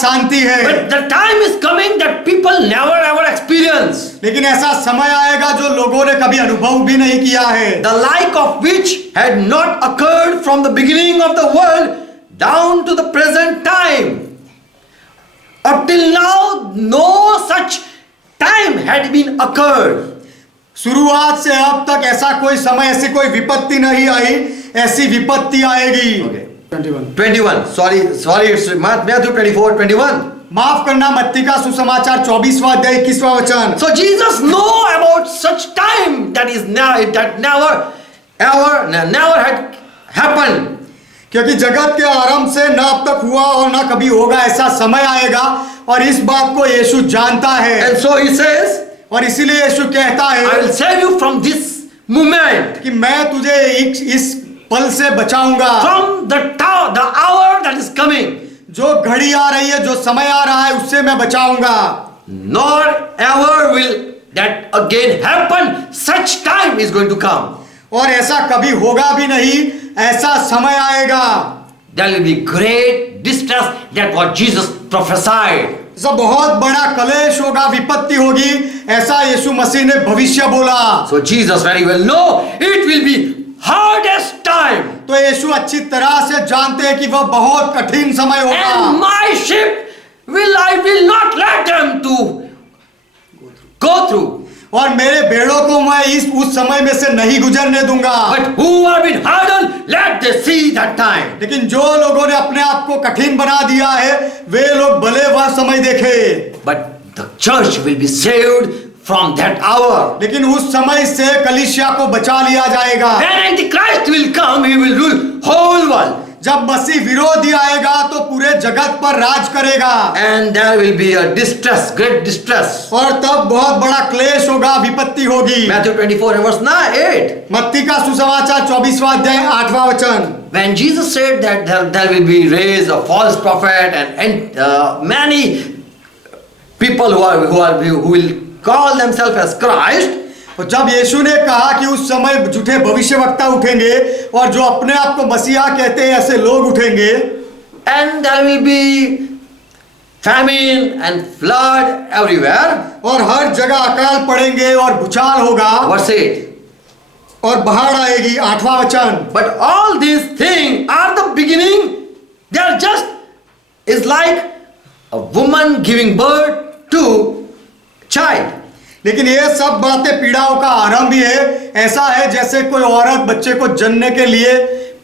शांति है। But the time is coming that people never ever experience. लेकिन ऐसा समय आएगा जो लोगों ने कभी अनुभव भी नहीं किया है। The like of which had not occurred from the beginning of the world down to the present time. Up till now, no such time had been occurred. शुरुआत से अब तक ऐसा कोई समय, ऐसी कोई विपत्ति नहीं आई, ऐसी विपत्ति आएगी। 21. Sorry, it's Matthew 24, 21. माफ करना, मत्ती का सुसमाचार 24वां अध्याय 21वां वचन। So Jesus know about such time that is now that never had happened. क्योंकि जगत के आरंभ से न अब तक हुआ और न कभी होगा ऐसा समय आएगा और इस बात को यीशु जानता है। And so he says, और इसीलिए यीशु कहता है I will save you from this moment, कि मैं तुझे इस पल से बचाऊंगा, from the hour that is coming. जो घड़ी आ रही है, जो समय आ रहा है, उससे मैं बचाऊंगा। Nor ever will that again happen. Such time is going to come. और ऐसा कभी होगा भी नहीं, ऐसा समय आएगा। There will be great distress. That what Jesus prophesied. सब बहुत बड़ा कलेश होगा, विपत्ति होगी, ऐसा यीशु मसीह ने भविष्य बोला। So Jesus very well know it will be hardest time. तो यीशु अच्छी तरह से जानते हैं कि वह बहुत कठिन समय होगा। And my sheep I will not let them to go through. और मेरे भेड़ों को मैं उस समय में से नहीं गुजरने दूंगा। But who have been hardened, let they see that time. लेकिन जो लोगों ने अपने आप को कठिन बना दिया है, वे लोग भले वह समय देखे। But the church will be saved from that hour. लेकिन उस समय से कलीसिया को बचा लिया जाएगा। When Antichrist will come, he will rule whole world. जब मसीह विरोधी आएगा तो पूरे जगत पर राज करेगा। And there will be a distress, great distress. और तब बहुत बड़ा क्लेश होगा, विपत्ति होगी। Matthew 24 and verse 8. मत्ती का सुसमाचार 24वां अध्याय 8वां वचन। When Jesus said that there will be raised a false prophet and many people who will call themselves as Christ. और जब यीशु ने कहा कि उस समय झूठे भविष्यवक्ता उठेंगे और जो अपने आप को मसीहा कहते हैं ऐसे लोग उठेंगे। And there will be famine and flood everywhere. और हर जगह अकाल पड़ेंगे और भूचाल होगा Verse 8. और बाढ़ आएगी। 8वां वचन। But all these things are the beginning. They are just is like a woman giving birth to child. लेकिन ये सब बातें पीड़ाओं का आरंभ ही है। ऐसा है जैसे कोई औरत बच्चे को जन्मने के लिए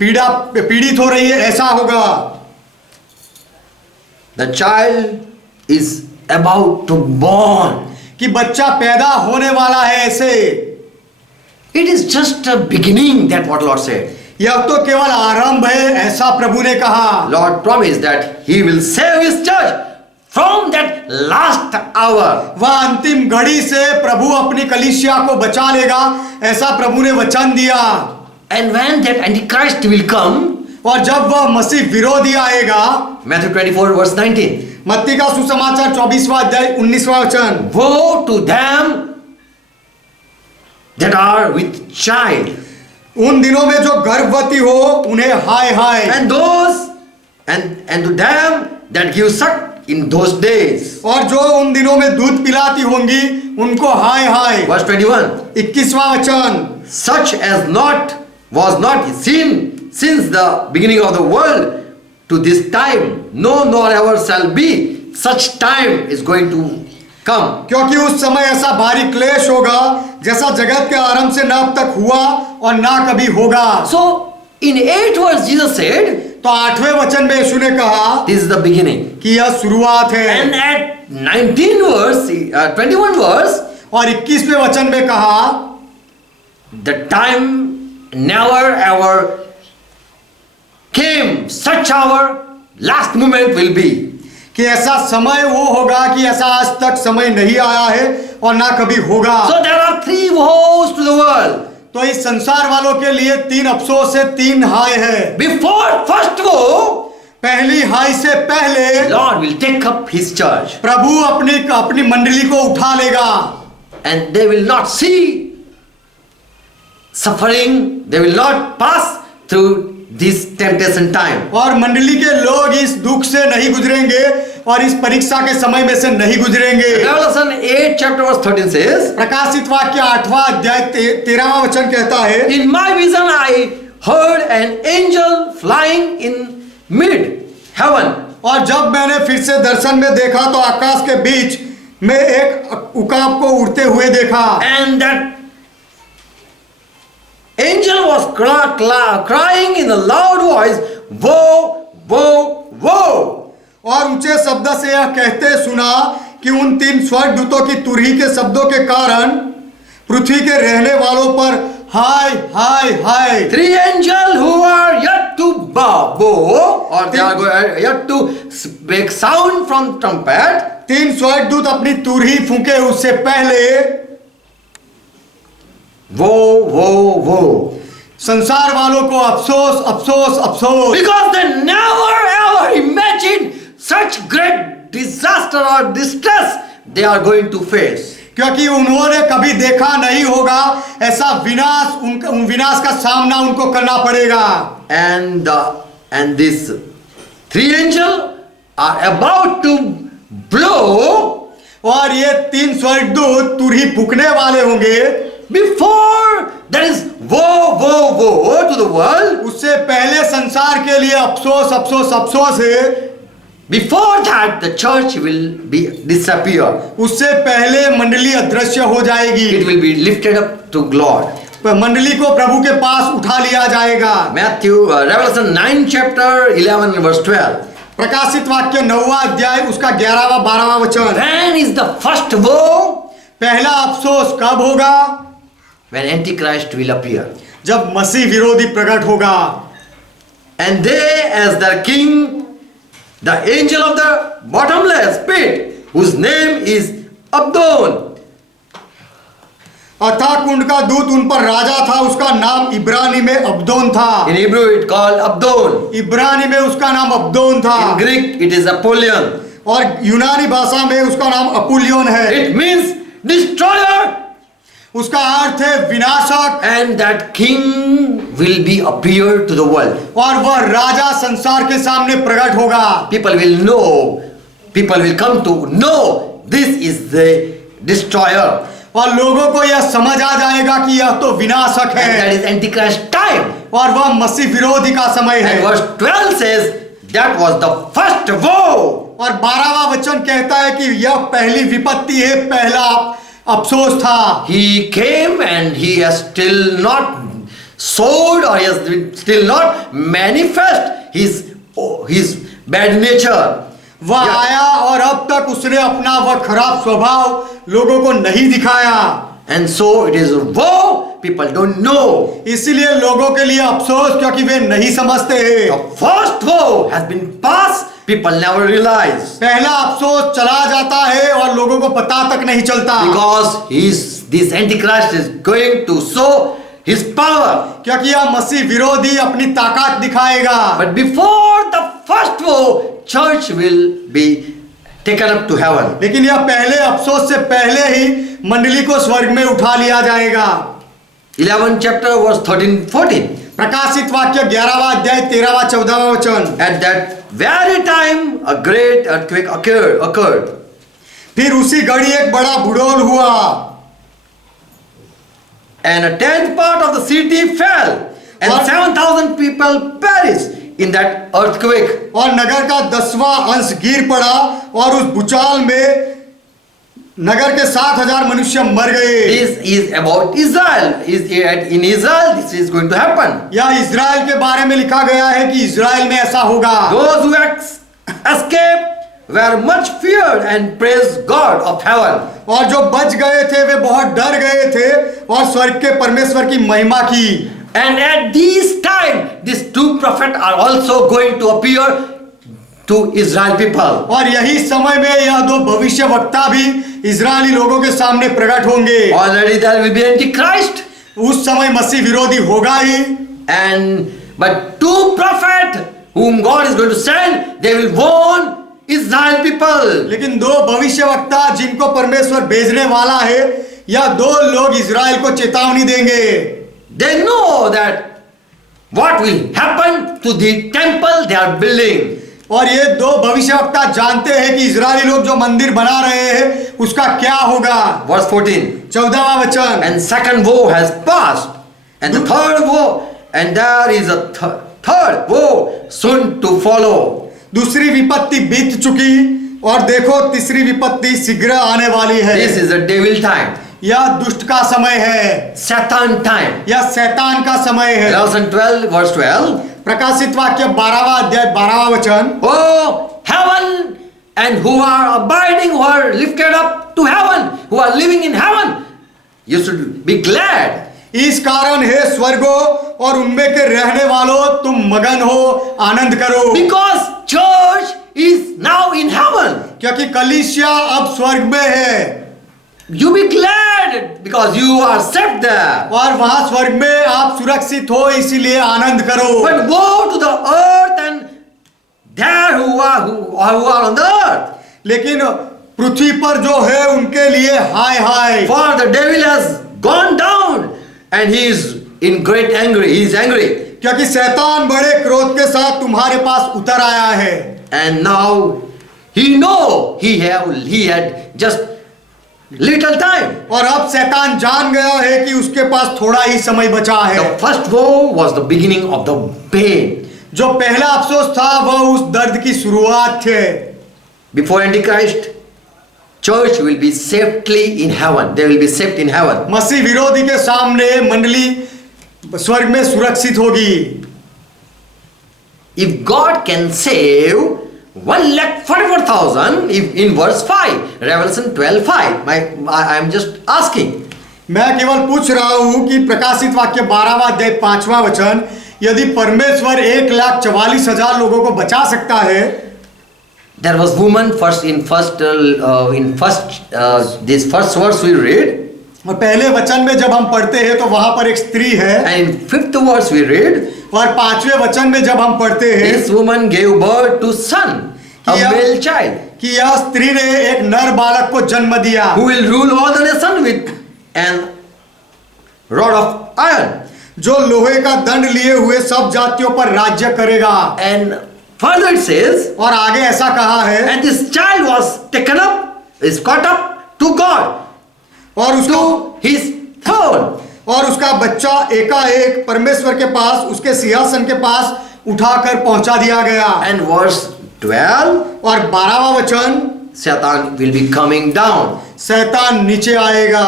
पीड़ित हो रही है, ऐसा होगा। The child is about to born. कि बच्चा पैदा होने वाला है ऐसे। It is just a beginning, that what Lord said. यह तो केवल आरंभ है, ऐसा प्रभु ने कहा। Lord promised that He will save His church from that last hour. वह अंतिम घड़ी से प्रभु अपनी कलीसिया को बचा लेगा, ऐसा प्रभु ने वचन दिया। And when that Antichrist will come, और जब वह मसीह विरोधी आएगा, Matthew 24 verse 19. मत्ती का सुसमाचार 24वां अध्याय 19वां वचन। Woe to them that are with child, उन दिनों में जो गर्भवती हो उन्हें हाय हाय। and those and to them that give suck in those days. और जो उन दिनों में दूध पिलाती होंगी उनको हाय हाय। Verse 21. 21वां वचन। Such as was not seen since the beginning of the world to this time, no nor ever shall be. Such time is going to come. क्योंकि उस समय ऐसा भारी क्लेश होगा जैसा जगत के आरंभ से न अब तक हुआ और ना कभी होगा। So in 8 verse Jesus said, तो 8वें वचन में यीशु ने कहा this is the beginning. कि यह शुरुआत है। And at 19 verse, 21 verse, और 21वें वचन में कहा the time never ever came, such our last moment will be. कि ऐसा समय वो होगा कि ऐसा आज तक समय नहीं आया है और ना कभी होगा। So there are 3 woes to the world. तो इस संसार वालों के लिए 3 अफसोस है, 3 हाय है। Before first woe, पहली हाय से पहले Lord will take up His church, प्रभु अपनी मंडली को उठा लेगा and they will not see suffering. They will not pass through this temptation time. और मंडली के लोग इस दुख से नहीं गुजरेंगे और इस परीक्षा के समय में से नहीं गुजरेंगे। Revelation 8 chapter verse 13 says, प्रकाशित वाक्य 8वां अध्याय 13वां वचन कहता है, in my vision I heard an angel flying in mid heaven. और जब मैंने फिर से दर्शन में देखा तो आकाश के बीच में एक उकाब को उड़ते हुए देखा। And that angel was crying in a loud voice, woe, woe, woe. और ऊंचे शब्द से यह कहते सुना कि उन 3 स्वर्गदूतों की तुरही के शब्दों के कारण पृथ्वी के रहने वालों पर हाय हाय हाय। 3 angels who are yet to bow, or they are yet to make sound from trumpet. 3 स्वर्गदूत अपनी तुरही फूंके उससे पहले Woe, woe, woe. संसार वालों को अफसोस अफसोस अफसोस। Because they never ever imagined such great disaster or distress they are going to face. क्योंकि उन्होंने कभी देखा नहीं होगा ऐसा विनाश, उन विनाश का सामना उनको करना पड़ेगा। And these 3 angels are about to blow, और ये 3 स्वर्गदूत तुरही फूंकने वाले होंगे। before there is woe, woe, woe to the world. उससे पहले संसार के लिए अफसोस अफसोस अफसोस है। Before that the church will be disappear. उससे पहले मंडली अदृश्य हो जाएगी। It will be lifted up to God. मंडली को प्रभु के पास उठा लिया जाएगा। Revelation 9 chapter 11 verse 12. प्रकाशित वाक्य 9वां अध्याय उसका 11वां 12वां वचन। When is the first woe? पहला अफसोस कब होगा? When Antichrist will appear. जब मसीह विरोधी प्रकट होगा। And they as their king, the angel of the bottomless pit, whose name is Abdon. अथाह कुंड का दूत उन पर राजा था, उसका नाम इब्रानी में अब्दोन था। In Hebrew it called Abdon. इब्रानी में उसका नाम अब्दोन था। In Greek it is Apollyon. और यूनानी भाषा में उसका नाम अपुल्योन है। It means destroyer. उसका अर्थ है विनाशक। And that king will be appeared to the world. और वह राजा संसार के सामने प्रकट होगा। People will know people will come to know this is the destroyer. और लोगों को यह समझ आ जाएगा कि यह तो विनाशक And that है is Antichrist time. और वह मसीह विरोधी का समय है। And verse 12 says that was the first woe. और 12वां वचन कहता है कि यह पहली विपत्ति है, पहला अफसोस था। He came and he has still not showed or he has still not manifest his bad nature. वह आया और अब तक उसने अपना वह खराब स्वभाव लोगों को नहीं दिखाया। And so it is a woe, people don't know. इसीलिए लोगों के लिए अफसोस, क्योंकि वे नहीं समझते हैं। The first woe has been passed, people never realize. पहला अफसोस चला जाता है और लोगों को पता तक नहीं चलता, Because this Antichrist is going to show his power. क्योंकि यह मसीह विरोधी अपनी ताकत दिखाएगा। But before the first woe, church will be taken up to heaven. लेकिन यह पहले अफसोस से पहले ही मंडली को स्वर्ग में उठा लिया जाएगा। 11 chapter verse 13-14. प्रकाशित वाक्य 11वां अध्याय 13वां 14वां वचन। At that very time a great earthquake occurred. फिर उसी घड़ी एक बड़ा भूडोल हुआ And a 10th part of the city fell. And What? 7,000 people perished in that earthquake. और नगर का 10वां अंश गिर पड़ा और उस भूचाल में नगर के 7,000 मनुष्य मर गए। This is about Israel. In Israel this is going to happen. यह इज़राइल के बारे में लिखा गया है कि इज़राइल में ऐसा होगा। Those who escaped were much feared and praised God of heaven. और जो बच गए थे वे बहुत डर गए थे और स्वर्ग के परमेश्वर की महिमा की। And at this time these two prophets are also going to appear to Israel people. और यही समय में यह दो भविष्यवक्ता भी इजरायली लोगों के सामने प्रकट होंगे। Already there will be Antichrist. उस समय मसीह विरोधी होगा ही। But two prophets whom God is going to send, they will warn Israel people. लेकिन दो भविष्यवक्ता जिनको परमेश्वर भेजने वाला है, यह दो लोग इजराइल को चेतावनी देंगे। They know that what will happen to the temple they are building. और ये दो भविष्यवक्ता जानते हैं कि इजरायली लोग जो मंदिर बना रहे हैं उसका क्या होगा। Verse 14. 14वां वचन। And second woe has passed, and the third woe, and there is a third woe soon to follow. दूसरी विपत्ति बीत चुकी और देखो तीसरी विपत्ति शीघ्र आने वाली है। This is the devil time. यह दुष्ट का समय है, Satan time. यह शैतान का समय है। 11:12 verse 12. प्रकाशित वाक्य 12वां अध्याय 12वां वचन। Oh heaven, and who are abiding, who are lifted up to heaven, who are living in heaven, you should be glad. इस कारण हे स्वर्गो और उनमें के रहने वालों, तुम मगन हो, आनंद करो। Because church is now in heaven. क्योंकि कलीसिया अब स्वर्ग में है। You be glad because you are safe there. और वहां स्वर्ग में आप सुरक्षित हो, इसीलिए आनंद करो। But woe to the earth and there who are on the earth. लेकिन पृथ्वी पर जो है उनके लिए हाय हाय। For the devil has gone down and he is in great angry. He is angry. क्योंकि शैतान बड़े क्रोध के साथ तुम्हारे पास उतर आया है। And now he know he had just little time. और अब शैतान जान गया है कि उसके पास थोड़ा ही समय बचा है। The first woe was the beginning of the pain. जो पहला अफसोस था वह उस दर्द की शुरुआत थे। Before Antichrist, church will be safely in heaven. They will be safe in heaven. मसीह विरोधी के सामने मंडली स्वर्ग में सुरक्षित होगी। If God can save 1,44,000 in verse 5, Revelation 12:5, I am just asking. मैं केवल पूछ रहा हूं कि प्रकाशित वाक्य 12वां अध्याय 5वां वचन, यदि परमेश्वर 1,44,000 लोगों को बचा सकता है। There was woman this first verse we read. और पहले वचन में जब हम पढ़ते हैं तो वहां पर एक स्त्री है। And in 5th verse we read. और 5वें वचन में जब हम पढ़ते हैं This woman gave birth to son, a male child, कि यह स्त्री ने एक नर बालक को जन्म दिया, who will rule all the nation with an rod of iron. जो लोहे का दंड लिए हुए सब जातियों पर राज्य करेगा। And Further it says, और आगे ऐसा कहा है, and this child was taken up, is caught up to God, और उसका to his throne. और उसका बच्चा एकाएक परमेश्वर के पास, उसके सिंहासन के पास उठाकर पहुंचा दिया गया। And verse 12, और 12वां वचन, Satan will be coming down शैतान नीचे आएगा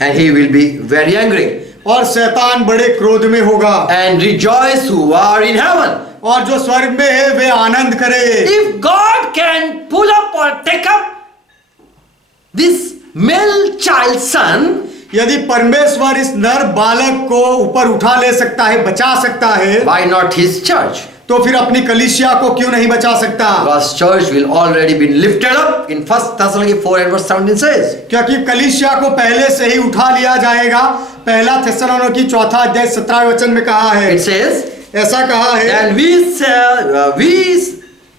and he will be very angry. और शैतान बड़े क्रोध में होगा, And rejoice who are in heaven. और जो स्वर्ग में है वे आनंद करे। If God can pull up or take up this male child son, यदि परमेश्वर इस नर बालक को ऊपर उठा ले सकता है, बचा सकता है, why not his church? तो फिर अपनी कलीसिया को क्यों नहीं बचा सकता? Because church will already been lifted up in 1 Thessalonians 4 and verse 17 says. क्योंकि कलीसिया को पहले से ही उठा लिया जाएगा। पहला थेसलोनिकी 4 अध्याय 17 वचन में कहा है, It says, ऐसा कहा है, and we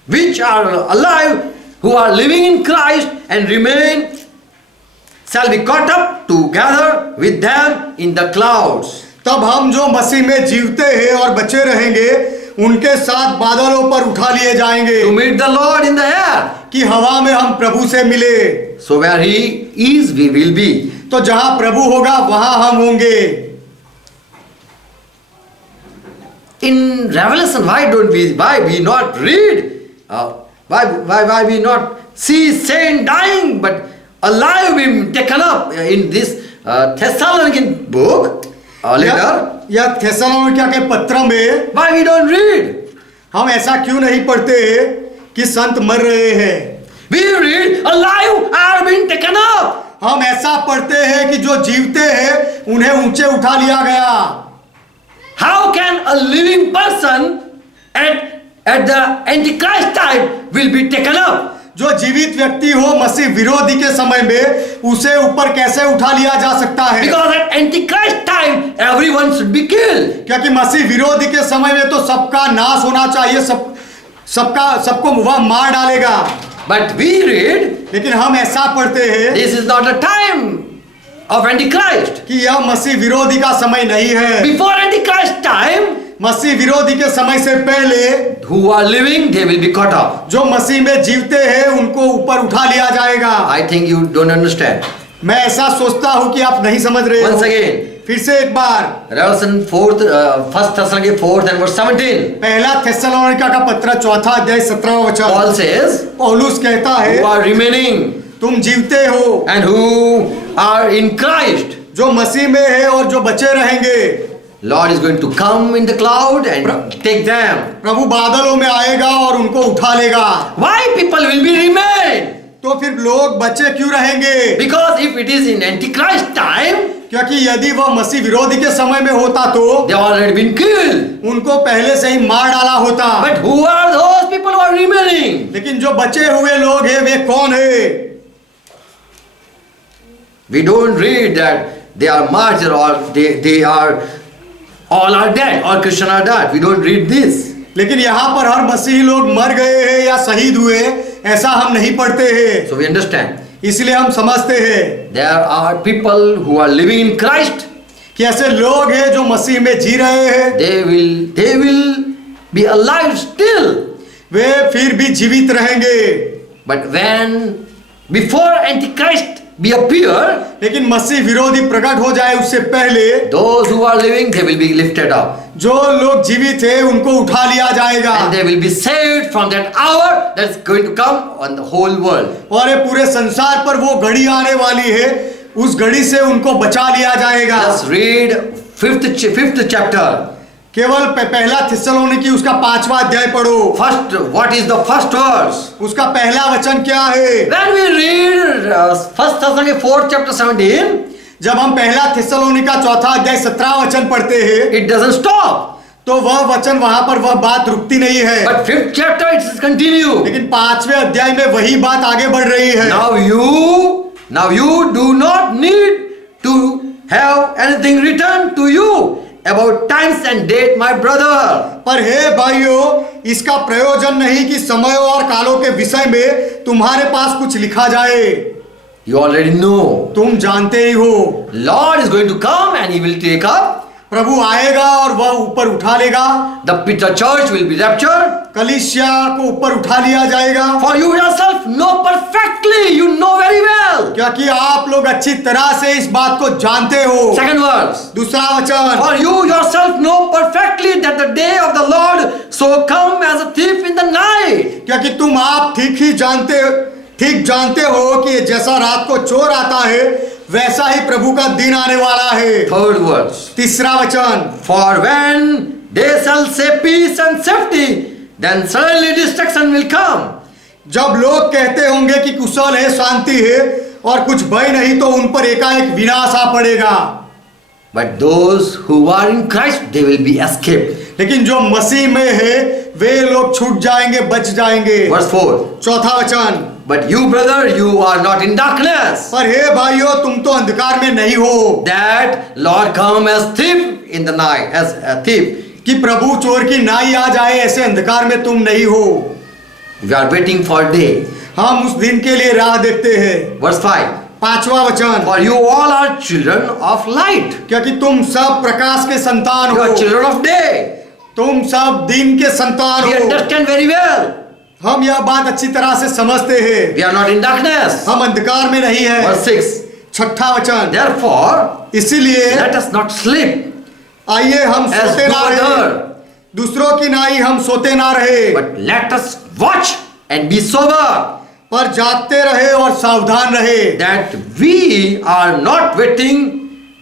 which are alive, who are living in Christ and remain, shall be caught up together with them in the clouds. तब हम जो मसीह में जीवते हैं और बचे रहेंगे उनके साथ बादलों पर उठा लिए जाएंगे, To meet the Lord in the air. कि हवा में हम प्रभु से मिले। So where he is, we will be. तो जहां प्रभु होगा वहां हम होंगे। In Revelation, why we not read? Why we not see saint dying, but alive being taken up in this Thessalonian book later? या थेसलोनिका के पत्र में Why we don't read? हम ऐसा क्यों नहीं पढ़ते कि संत मर रहे हैं? We read alive are being taken up. हम ऐसा पढ़ते हैं कि जो जीवते हैं उन्हें ऊंचे उठा लिया गया। How can a living person at the Antichrist time will be taken up? जो जीवित व्यक्ति हो मसीह विरोधी के समय में उसे ऊपर कैसे उठा लिया जा सकता है? Because at Antichrist time everyone should be killed. क्योंकि मसीह विरोधी के समय में तो सबका नाश होना चाहिए, सबको वह मार डालेगा। But we read, लेकिन हम ऐसा पढ़ते हैं this is not the time of Antichrist. कि यह मसीह विरोधी का समय नहीं है। Before Antichrist time, मसीह विरोधी के समय से पहले who are living, they will be caught up. जो मसीह में जीवते हैं उनको ऊपर उठा लिया जाएगा। I think you don't understand. मैं ऐसा सोचता हूं कि आप नहीं समझ रहे Once हो। again, फिर से एक बार, Revelation 1 Thessalonians 4 and verse 17. पहला थेसलोनिका का पत्र 4 अध्याय 17 वचन, Paul says, पौलुस कहता है, who are remaining तुम जीवते हो and who are in Christ, जो मसीह में है और जो बचे रहेंगे, Lord is going to come in the cloud and take them. प्रभु बादलों में आएगा और उनको उठा लेगा। Why people will be remain? तो फिर लोग बचे क्यों रहेंगे? Because if it is in Antichrist time, क्योंकि यदि वह मसीह विरोधी के समय में होता तो they already been killed. उनको पहले से ही मार डाला होता। But who are those people who are remaining? लेकिन जो बचे हुए लोग हैं वे कौन है? We don't read that they are martyrs or they are all are dead or Christian are dead. We don't read this. लेकिन यहाँ पर हर मसीही लोग मर गए हैं या शहीद हुए, ऐसा हम नहीं पढ़ते हैं। So we understand. इसलिए हम समझते हैं There are people who are living in Christ. कि ऐसे लोग हैं जो मसीह में जी रहे हैं, They will be alive still. वे फिर भी जीवित रहेंगे। But when before Antichrist be appear, लेकिन मसीह विरोधी प्रकट हो जाए उससे पहले those who are living, they will be lifted up. जो लोग जीवित हैं उनको उठा लिया जाएगा And they will be saved from that hour that's going to come on the whole world. और ये पूरे संसार पर वो घड़ी आने वाली है, उस घड़ी से उनको बचा लिया जाएगा। Just read fifth chapter. केवल पहला थेसलोनिकी उसका 5वां अध्याय पढ़ो। First, what is the first verse? उसका पहला वचन क्या है? When we read 1 Thessalonians 4 chapter 17, जब हम पहला थेसलोनिका 4 अध्याय 17 वचन पढ़ते हैं it doesn't stop. तो वह वचन वहां पर वह बात रुकती नहीं है, But 5th chapter it is continue. लेकिन 5वें अध्याय में वही बात आगे बढ़ रही है। Now you do not need to have anything written to you about times and date, my brother. पर हे भाइयों, इसका प्रयोजन नहीं कि समय और कालों के विषय में तुम्हारे पास कुछ लिखा जाए। You already know. तुम जानते ही हो Lord is going to come and he will take up प्रभु आएगा और वह ऊपर उठा लेगा, the church will be raptured. कलीसिया को ऊपर उठा लिया जाएगा। For you yourself know perfectly, you know very well. क्योंकि आप लोग अच्छी तरह से इस बात को जानते हो। Second verse. दूसरा वचन, For you yourself know perfectly that the day of the Lord so come as a thief in the night. क्योंकि तुम आप ठीक जानते हो कि जैसा रात को चोर आता है वैसा ही प्रभु का दिन आने वाला है। Third verse. तीसरा वचन, For when they shall say peace and safety, then suddenly destruction will come. जब लोग कहते होंगे कि कुशल है, शांति है और कुछ भय नहीं, तो उन पर एकाएक विनाश आ पड़ेगा। But those who are in Christ, they will be escaped. लेकिन जो मसीह में है वे लोग छूट जाएंगे, बच जाएंगे। Verse 4. चौथा वचन, But you, brother, you are not in darkness, पर हे भाइयों, तुम तो अंधकार में नहीं हो, that Lord come as thief in the night, as a thief. कि प्रभु चोर की नाई आ जाए, ऐसे अंधकार में तुम नहीं हो। We are waiting for day. हम उस दिन के लिए राह देखते हैं। Verse 5. पांचवा वचन, For you all are children of light. क्योंकि तुम सब प्रकाश के संतान You हो, are children of day. तुम सब दिन के संतान We हो। understand very well. हम यह बात अच्छी तरह से समझते हैं। We are not in darkness. हम अंधकार में नहीं है। Verse 6. छठा वचन, Therefore, इसीलिए let us not sleep आइए हम as सोते do ना रहे, others, दूसरों की नाई हम सोते ना रहे, but let us watch and be sober, पर जागते रहे और सावधान रहे, that we are not waiting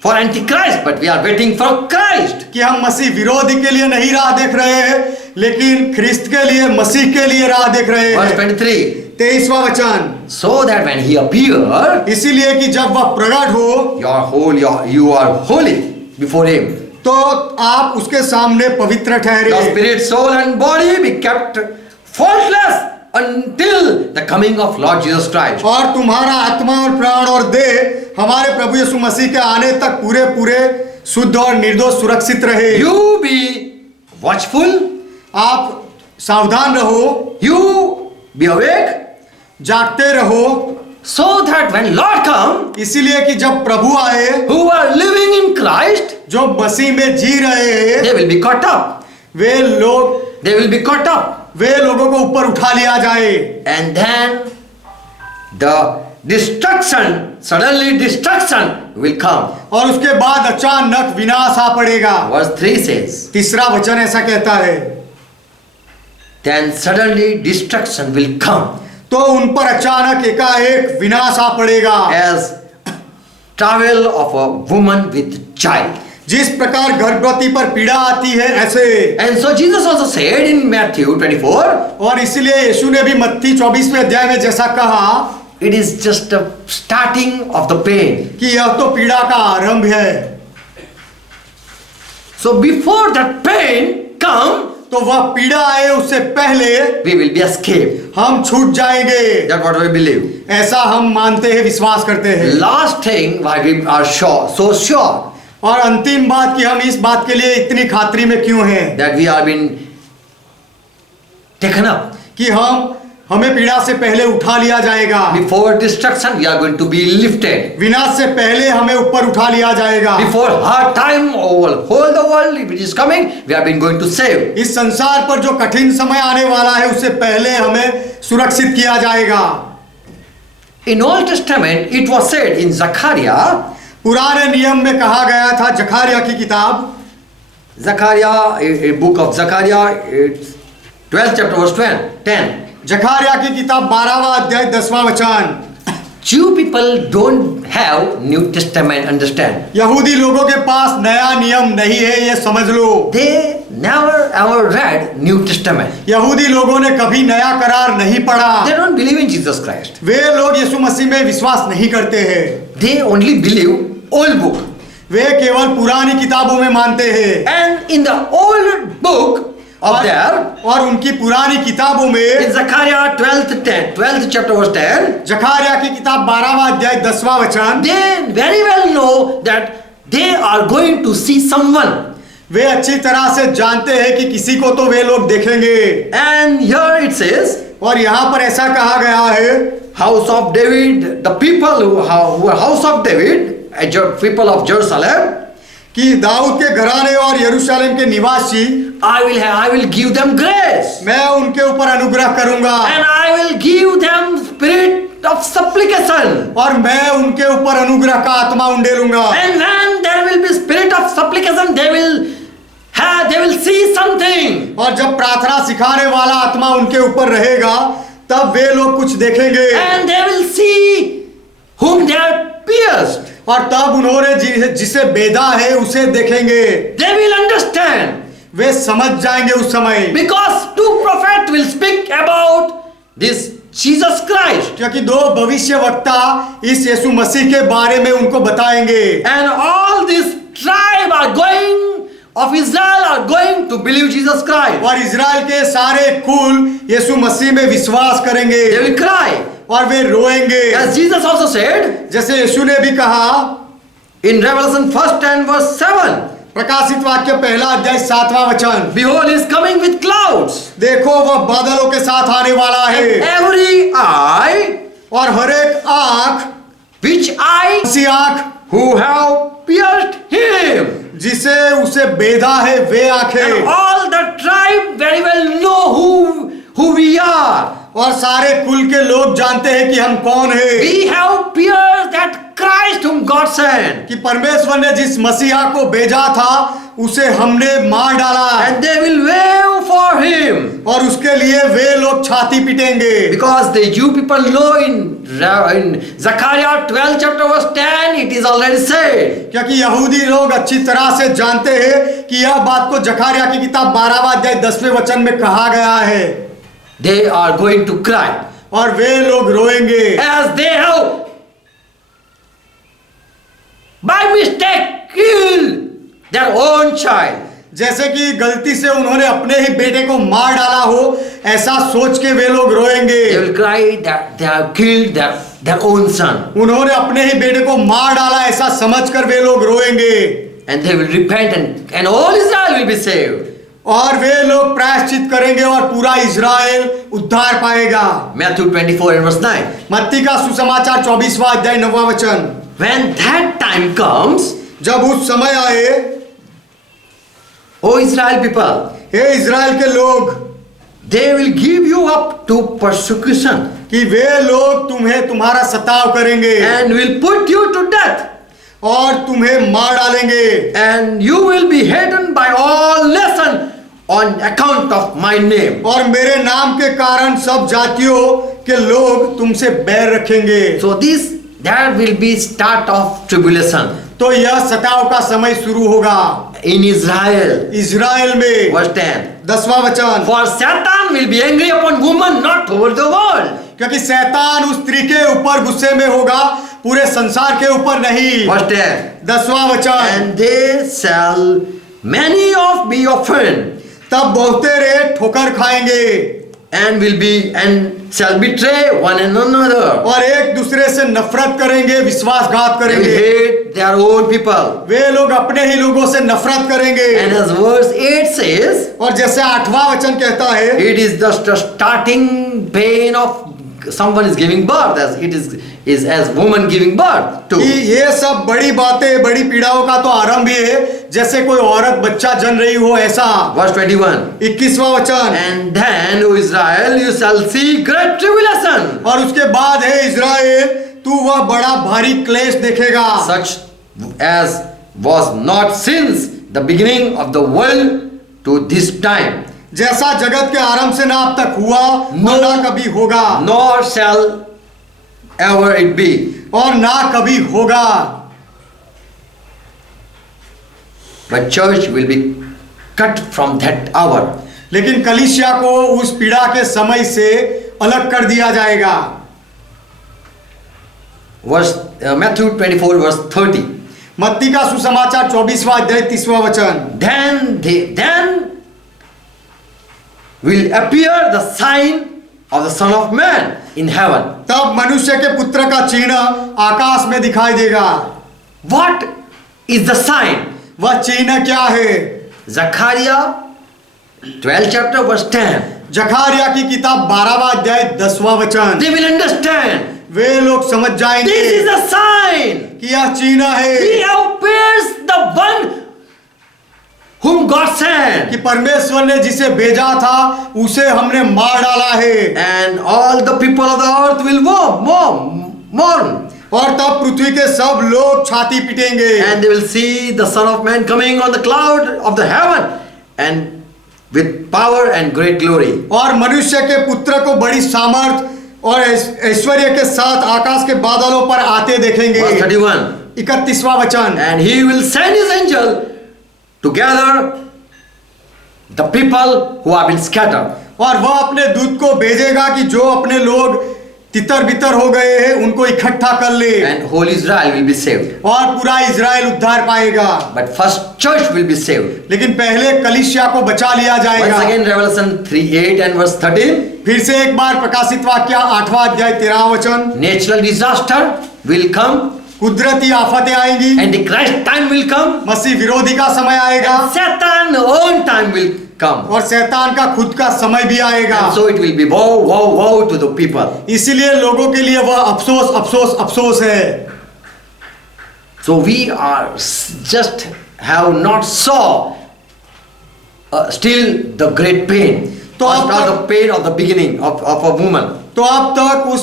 for Antichrist, but we are waiting for Christ. कि हम मसीह विरोधी के लिए नहीं राह देख रहे हैं, लेकिन ख्रिस्त के लिए, मसीह के लिए राह देख रहे Verse हैं। 23. 23वां वचन, So that when he appear, इसीलिए कि जब वह प्रकट हो you are holy before him. तो आप उसके सामने पवित्र ठहरे, Your spirit, soul and body be kept faultless until the coming of Lord Jesus Christ. और तुम्हारा आत्मा और प्राण और देह हमारे प्रभु यीशु मसीह के आने तक पूरे पूरे शुद्ध और निर्दोष सुरक्षित रहे। You be watchful, आप सावधान रहो, you be awake, जागते रहो, so that when Lord come, इसीलिए कि जब प्रभु आए, who are living in Christ, जो मसीह में जी रहे हैं, they will be caught up. They will be caught up. वे लोगों को ऊपर उठा लिया जाए, And then the suddenly destruction will come. और उसके बाद अचानक विनाश आ पड़ेगा। Verse 3 says, तीसरा वचन ऐसा कहता है, then suddenly destruction will come तो उन पर अचानक एकाएक विनाश आ पड़ेगा, as travail of a woman with child. जिस प्रकार गर्भवती पर पीड़ा आती है ऐसे। And so Jesus also said in Matthew 24, और इसलिए यीशु ने भी मत्ती 24वें अध्याय में जैसा कहा, it is just a starting of the pain. कि यह तो पीड़ा का आरंभ है। So before that pain come, तो वह पीड़ा आए उससे पहले we will be escaped. हम छूट जाएंगे, That's what we believe. ऐसा हम मानते हैं, विश्वास करते हैं। Last thing why we are so sure और अंतिम बात कि हम इस बात के लिए इतनी खातरी में क्यों हैं, that we are being taken up. कि हमें पीड़ा से पहले उठा लिया जाएगा, Before destruction we are going to be lifted. विनाश से पहले हमें ऊपर उठा लिया जाएगा। Before hard time over whole the world which is coming, we have been going to save. इस संसार पर जो कठिन समय आने वाला है उससे पहले हमें सुरक्षित किया जाएगा। In Old Testament it was said in Zechariah, पुराने नियम में कहा गया था, जकारिया की किताब, a book of Zechariah, 12th chapter verse 10. Zachariah की किताब 12वां अध्याय 10वां वचन, Jew people don't have New Testament understand. यहूदी लोगों के पास नया नियम नहीं है, ये समझ लो। They never ever read New Testament. यहूदी लोगों ने कभी नया करार नहीं पढ़ा, They don't believe in Jesus Christ. वे लोग यीशु मसीह में विश्वास नहीं करते हैं, They only believe old book. वे केवल पुरानी किताबों में मानते हैं। And in the old book of there, और उनकी पुरानी किताबों में, in Zechariah 12th chapter verse 10, Zachariah की किताब 12वां अध्याय 10वां वचन, they very well know that they are going to see someone. वे अच्छी तरह से जानते हैं कि किसी को तो वे लोग देखेंगे। And here it says, और यहाँ पर ऐसा कहा गया है, house of David, the people who are house of David, people of Jerusalem, कि दाऊद के घराने और यरूशलेम के निवासी I will give them grace. मैं उनके ऊपर अनुग्रह करूंगा And I will give them spirit of supplication. और मैं उनके ऊपर अनुग्रह का आत्मा उंडेलूंगा And when there will be spirit of supplication, they will see something. और जब प्रार्थना सिखाने वाला आत्मा उनके ऊपर रहेगा तब वे लोग कुछ देखेंगे And they will see whom they are pierced. और तब उन्होंने जिसे बेधा है उसे देखेंगे They will understand. वे समझ जाएंगे उस समय Because two prophets will speak about this Jesus Christ. क्योंकि दो भविष्य वक्ता इस यीशु मसीह के बारे में उनको बताएंगे And all this tribe of Israel are going to believe Jesus Christ. और इजराइल के सारे कुल यीशु मसीह में विश्वास करेंगे They will cry. और वे रोएंगे As Jesus also said जैसे यीशु ने भी कहा in Revelation 1 and verse 7. प्रकाशित वाक्य पहला अध्याय 7वां वचन Behold, he is coming with clouds. देखो वह बादलों के साथ आने वाला है Every eye, और हर एक आंख which eye ऐसी आंख who have pierced him. जिसे उसे बेधा है वे And आंखें all the tribe very well know who we are. और सारे कुल के लोग जानते हैं कि हम कौन है We have pierced that Christ whom God sent. कि परमेश्वर ने जिस मसीहा को भेजा था उसे हमने मार डाला And they will wail for him. और उसके लिए वे लोग छाती पीटेंगे Because the Jew people know in Zechariah 12 chapter verse 10 it is already said. क्योंकि यहूदी लोग अच्छी तरह से जानते हैं कि यह बात को जकारिया की किताब 12वां अध्याय 10वें वचन में कहा गया है They are going to cry. और वे लोग रोएंगे As they have by mistake killed their own child. जैसे कि गलती से उन्होंने अपने ही बेटे को मार डाला हो ऐसा सोच के वे लोग रोएंगे They will cry that they have killed their own son. उन्होंने अपने ही बेटे को मार डाला ऐसा समझकर वे लोग रोएंगे And they will repent and all Israel will be saved. और वे लोग प्रायश्चित करेंगे और पूरा इजराइल उद्धार पाएगा Matthew 24 and verse 9. मत्ती का सुसमाचार 24वां अध्याय 9वां वचन When that time comes, जब उस समय आए O Israel people, हे इजराइल के लोग they will give you up to persecution कि वे लोग तुम्हें तुम्हारा सताव करेंगे and will put you to death. और तुम्हें मार डालेंगे And you will be hated by all nations on account of my name. और मेरे नाम के कारण सब जातियों के लोग तुमसे बैर रखेंगे So that will be start of tribulation तो यह सताव का समय शुरू होगा in Israel. इजराइल में Verse 10. 10वां वचन For Satan will be angry upon woman, not over the world. क्योंकि शैतान उस स्त्री के ऊपर गुस्से में होगा पूरे संसार के ऊपर नहीं Verse 10. 10वां वचन And they shall many of be offended तब बहुतेरे ठोकर खाएंगे and shall betray one another. और एक दूसरे से नफरत करेंगे विश्वासघात They will करेंगे hate their own people. वे लोग अपने ही लोगों से नफरत करेंगे And as verse 8 says, और जैसे 8वां वचन कहता है it is just a starting pain of someone is giving birth, as it is as woman giving birth कि to. ये सब बड़ी बातें बड़ी पीड़ाओं का तो आरंभ ही है जैसे कोई औरत बच्चा जन रही हो ऐसा Verse 21. 21वां वचन And then, O Israel, you shall see great tribulation, और उसके बाद है इजराइल तू वह बड़ा भारी क्लेश देखेगा such as was not since the beginning of the world to this time, जैसा जगत के आरंभ से ना अब तक हुआ No. ना कभी होगा nor shall ever it be. और ना कभी होगा But church will be cut from that hour. लेकिन कलीसिया को उस पीड़ा के समय से अलग कर दिया जाएगा Matthew 24 verse 30. मत्ती का सुसमाचार 24वां अध्याय 30वां वचन Then will appear the sign of the Son of Man in heaven. तब मनुष्य के पुत्र का चिन्ह आकाश में दिखाई देगा What is the sign? वह चिन्ह क्या है Zechariah 12 chapter verse 10. जखारिया की किताब 12वां अध्याय 10वां वचन They will understand. वे लोग समझ जाएंगे This is a sign. कि यह चिन्ह He है have pierced the one hand. कि परमेश्वर ने जिसे भेजा था उसे हमने मार डाला है। And all the people of the earth will mourn. और तब पृथ्वी के सब लोग छाती पीटेंगे। And they will see the Son of Man coming on the cloud of the heaven and with power and great glory. और मनुष्य के पुत्र को बड़ी सामर्थ और ऐश्वर्य के साथ आकाश के बादलों पर आते देखेंगे। Verse 31. 31वां वचन। And he will send his angel to gather the people who have been scattered. और वह अपने दूत को भेजेगा कि जो अपने लोग तितर बितर हो गए हैं उनको इकट्ठा कर ले। And whole Israel will be saved. और पूरा इजराइल उद्धार पाएगा। But first church will be saved. लेकिन पहले कलीसिया को बचा लिया जाएगा। Once again Revelation 3:8 and verse 13. फिर से एक बार प्रकाशित वाक्य 8वां अध्याय 13वां वचन। Natural disaster will come. कुदरती आफतें आएंगी। Antichrist time will come. मसीह विरोधी का समय आएगा। And Satan own time will come. और शैतान का खुद का समय भी आएगा। And so it will be woe to the people. इसीलिए लोगों के लिए वह अफसोस अफसोस अफसोस है। So we are just have not saw still the great pain. तो or अब the pain of the beginning of a woman. तो अब तक उस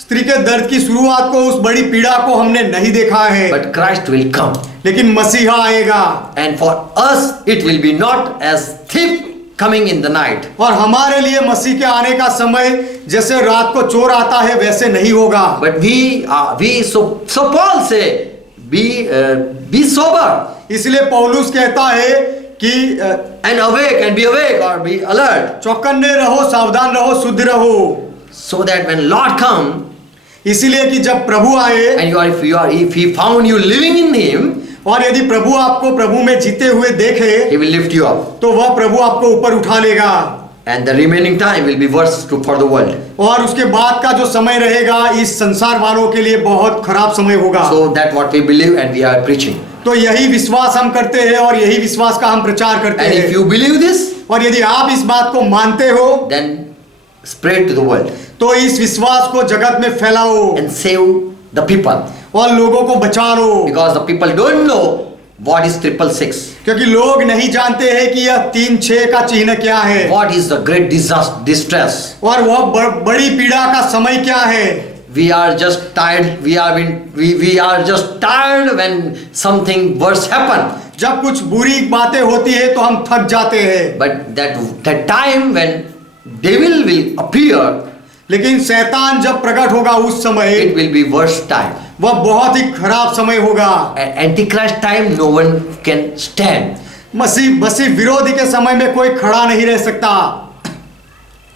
स्त्री के दर्द की शुरुआत को, उस बड़ी पीड़ा को हमने नहीं देखा है। But Christ will come. लेकिन मसीहा आएगा। And for us it will be not as thief coming in the night. और हमारे लिए मसीह के आने का समय जैसे रात को चोर आता है वैसे नहीं होगा। But so Paul say be sober. इसलिए पौलुस कहता है कि and awake and be awake or be alert. चौकन्ने रहो, सावधान रहो, शुद्ध रहो। So that when Lord come, इसीलिए कि जब प्रभु आए and if he found you living in him, और यदि प्रभु आपको प्रभु में जीते हुए देखे he will lift you up. तो वह प्रभु आपको ऊपर उठा लेगा। And the remaining time will be worse for the world. और उसके बाद का जो समय रहेगा इस संसार वालों के लिए बहुत खराब समय होगा। So that what we believe and we are preaching. तो यही विश्वास हम करते हैं और यही विश्वास का हम प्रचार करते And हैं। if you believe this, और यदि आप इस बात को मानते हो then spread to the world तो इस विश्वास को जगत में फैलाओ and save the people. और लोगों को बचा लो। Because the people don't know what is 666. क्योंकि लोग नहीं जानते हैं कि यह 3-6 का चिन्ह क्या है। What is the great distress. और वह बड़ी पीड़ा का समय क्या है। We are just tired. We are just tired when something worse happen. जब कुछ बुरी बातें होती है तो हम थक जाते हैं। But that time when devil will appear, लेकिन शैतान जब प्रकट होगा उस समय it will be worse time. वह बहुत ही खराब समय होगा। Antichrist time no one can stand. मसीह विरोधी के समय में कोई खड़ा नहीं रह सकता।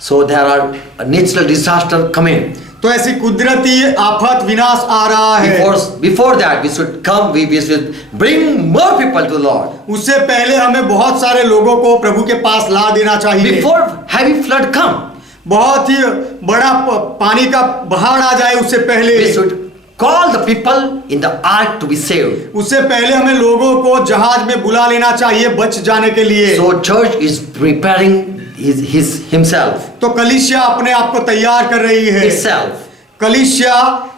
So there are natural disaster coming. तो ऐसी कुदरती आफत विनाश आ रहा है। Before that we should bring more people to Lord. उससे पहले हमें बहुत सारे लोगों को प्रभु के पास ला देना चाहिए। Before heavy flood come, बहुत ही बड़ा पानी का बहाव आ जाए उससे पहले we should call the people in the ark to be saved. उससे पहले हमें लोगों को जहाज में बुला लेना चाहिए बच जाने के लिए। So church is preparing himself. तो कलीसिया अपने आप को तैयार कर रही है। Itself. कलीसिया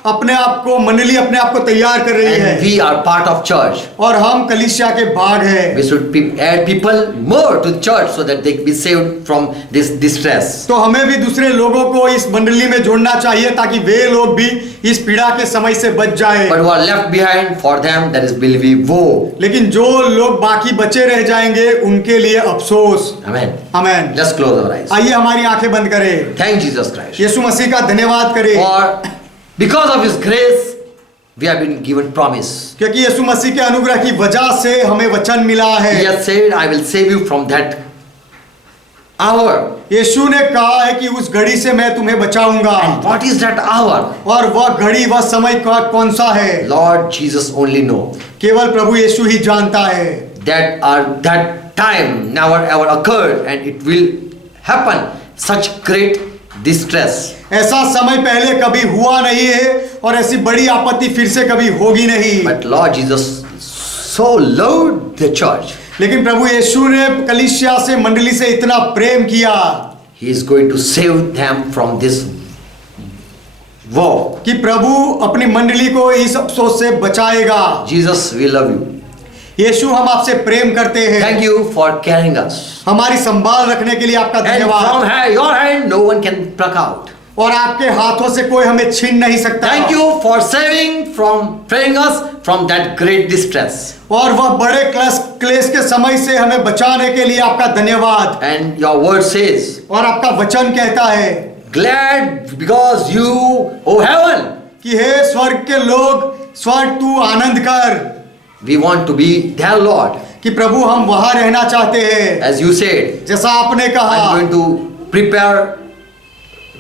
अपने आप को, मंडली अपने आप को तैयार कर रही है। And we are part of church. और हम कलीसिया के भाग हैं। We should add people more to the church so that they be saved from this distress. तो हमें भी दूसरे लोगों को इस मंडली में जोड़ना चाहिए ताकि वे लोग भी इस पीड़ा के समय से बच जाए। But who are left behind, for them that is will be woe. लेकिन जो लोग बाकी बचे रह जाएंगे उनके लिए अफसोस। Amen. Amen. Let's close our eyes. आइए हमारी आंखें बंद करें। Thank Jesus Christ. यीशु मसीह का धन्यवाद करें। For because of His grace, we have been given promise. क्योंकि यीशु मसीह के अनुग्रह की वजह से हमें वचन मिला है। He has said, "I will save you from that hour." यीशु ने कहा है कि उस घड़ी से मैं तुम्हें बचाऊंगा। And what is that hour? और वह घड़ी, वह समय कौन सा है? Lord Jesus only know. केवल प्रभु यीशु ही जानता है। That time never ever occurred, and it will happen. Such great distress. ऐसा समय पहले कभी हुआ नहीं है और ऐसी बड़ी आपत्ति फिर से कभी होगी नहीं। But Lord Jesus so loved the church. लेकिन प्रभु यीशु ने कलीसिया से, मंडली से इतना प्रेम किया। He is going to save them from this woe. कि प्रभु अपनी मंडली को इस अफसोस से बचाएगा। Jesus, we love you. यीशु हम आपसे प्रेम करते हैं। Thank you for carrying us. हमारी संभाल रखने के लिए आपका And धन्यवाद। from your hand, no one can pluck out. और आपके हाथों से कोई हमें छीन नहीं सकता। Thank you for freeing us from that great distress. और वह बड़े क्लेश के समय से हमें बचाने के लिए आपका धन्यवाद। And your word says, और आपका वचन कहता है glad because you, O heaven, कि हे स्वर्ग के लोग, स्वर्ग तू आनंद कर। we want to be there, Lord. कि प्रभु हम वहां रहना चाहते हैं। As you said, जैसा आपने कहा, I'm going to prepare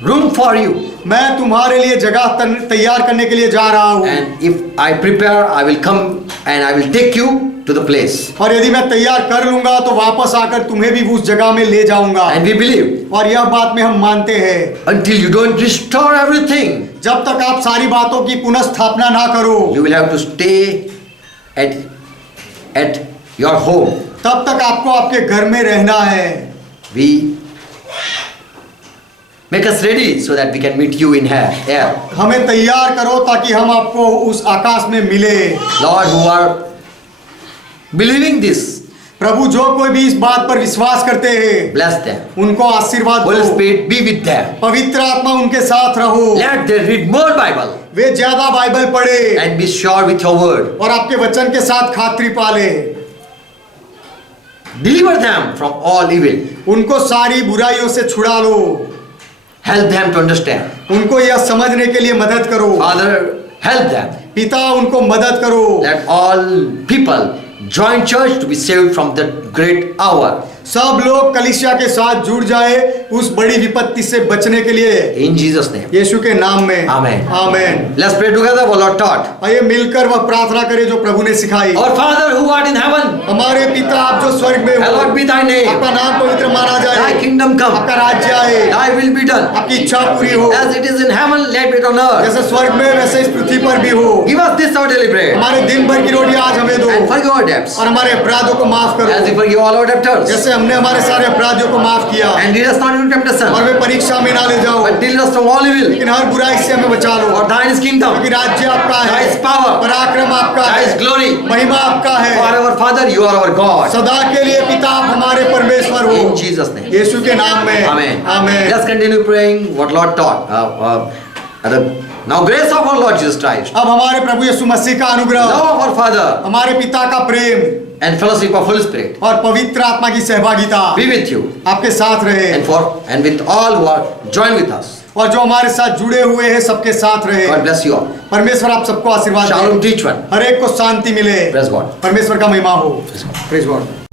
room for you. मैं तुम्हारे लिए जगह तैयार करने के लिए जा रहा हूँ। And if I prepare, I will come and I will take you to the place. और यदि मैं तैयार कर लूंगा तो वापस आकर तुम्हें भी उस जगह में ले जाऊंगा। And we believe, और यह बात में हम मानते हैं, until you don't restore everything, जब तक आप सारी बातों की पुनः स्थापना ना करो, you will have to stay at your home. तब तक आपको आपके घर में रहना है। We make us ready so that we can meet you in air. हमें तैयार करो ताकि हम आपको उस आकाश में मिले। Lord, who are believing this, प्रभु जो कोई भी इस बात पर विश्वास करते हैं, bless them. उनको आशीर्वाद Holy दो। Spirit, be with them. पवित्र आत्मा उनके साथ रहो। Let them read more Bible वे ज्यादा बाइबल पढ़े and be sure with your word. और आपके वचन के साथ खातिरी पाले। Deliver them from all evil. उनको सारी बुराइयों से छुड़ा लो। Help them to understand. उनको यह समझने के लिए मदद करो। Father, help them. पिता उनको मदद करो। Let all people join church to be saved from the great hour. सब लोग कलीसिया के साथ जुड़ जाए उस बड़ी विपत्ति से बचने के लिए, In Jesus' name. यीशु के नाम में। Amen. Amen. Let's pray together for Lord taught. आइए मिलकर वह प्रार्थना करें जो प्रभु ने सिखाई। Our Father who art in heaven, हमारे पिता आप जो स्वर्ग में हो, hallowed be thy name. आपका नाम पवित्र माना Thy जाए, kingdom come. आपका राज्य आए, Thy will be done. आपकी इच्छा पूरी हो, As it is in heaven, let it be on earth. जैसे स्वर्ग में वैसे इस पृथ्वी पर भी हो। Give us this our daily bread. हमारे दिन भर की रोटी आज हमें दो And forgive our debts. और हमारे अपराधों को माफ As we करो forgive all our debtors. जैसे हमने हमारे सारे अपराधियों को माफ किया। And lead us not into और temptation, वे परीक्षा में ना ले जाओ, but deliver us from all evil. लेकिन हर बुराई से हमें बचा लो। For thine is kingdom, क्योंकि राज्य आपका thy है, is power, पराक्रम आपका thy is है, glory. महिमा आपका है। Forever, Father, you are our God. सदा के लिए पिता आप हमारे परमेश्वर हो। In Jesus' name. यीशु के नाम में Amen. Amen. Let's continue praying what Lord taught. Now grace of our Lord Jesus Christ, अब हमारे प्रभु यीशु मसीह का अनुग्रह, love of our Father, हमारे पिता का प्रेम and fellowship of Holy Spirit और पवित्र आत्मा की सहभागिता be with you आपके साथ रहे and with all who are joined with us. और जो हमारे साथ जुड़े हुए हैं सबके साथ रहे। God bless you all. परमेश्वर आप सबको आशीर्वाद Shalom they, to each one. हर एक को शांति मिले। Praise God. परमेश्वर का महिमा हो। Praise God.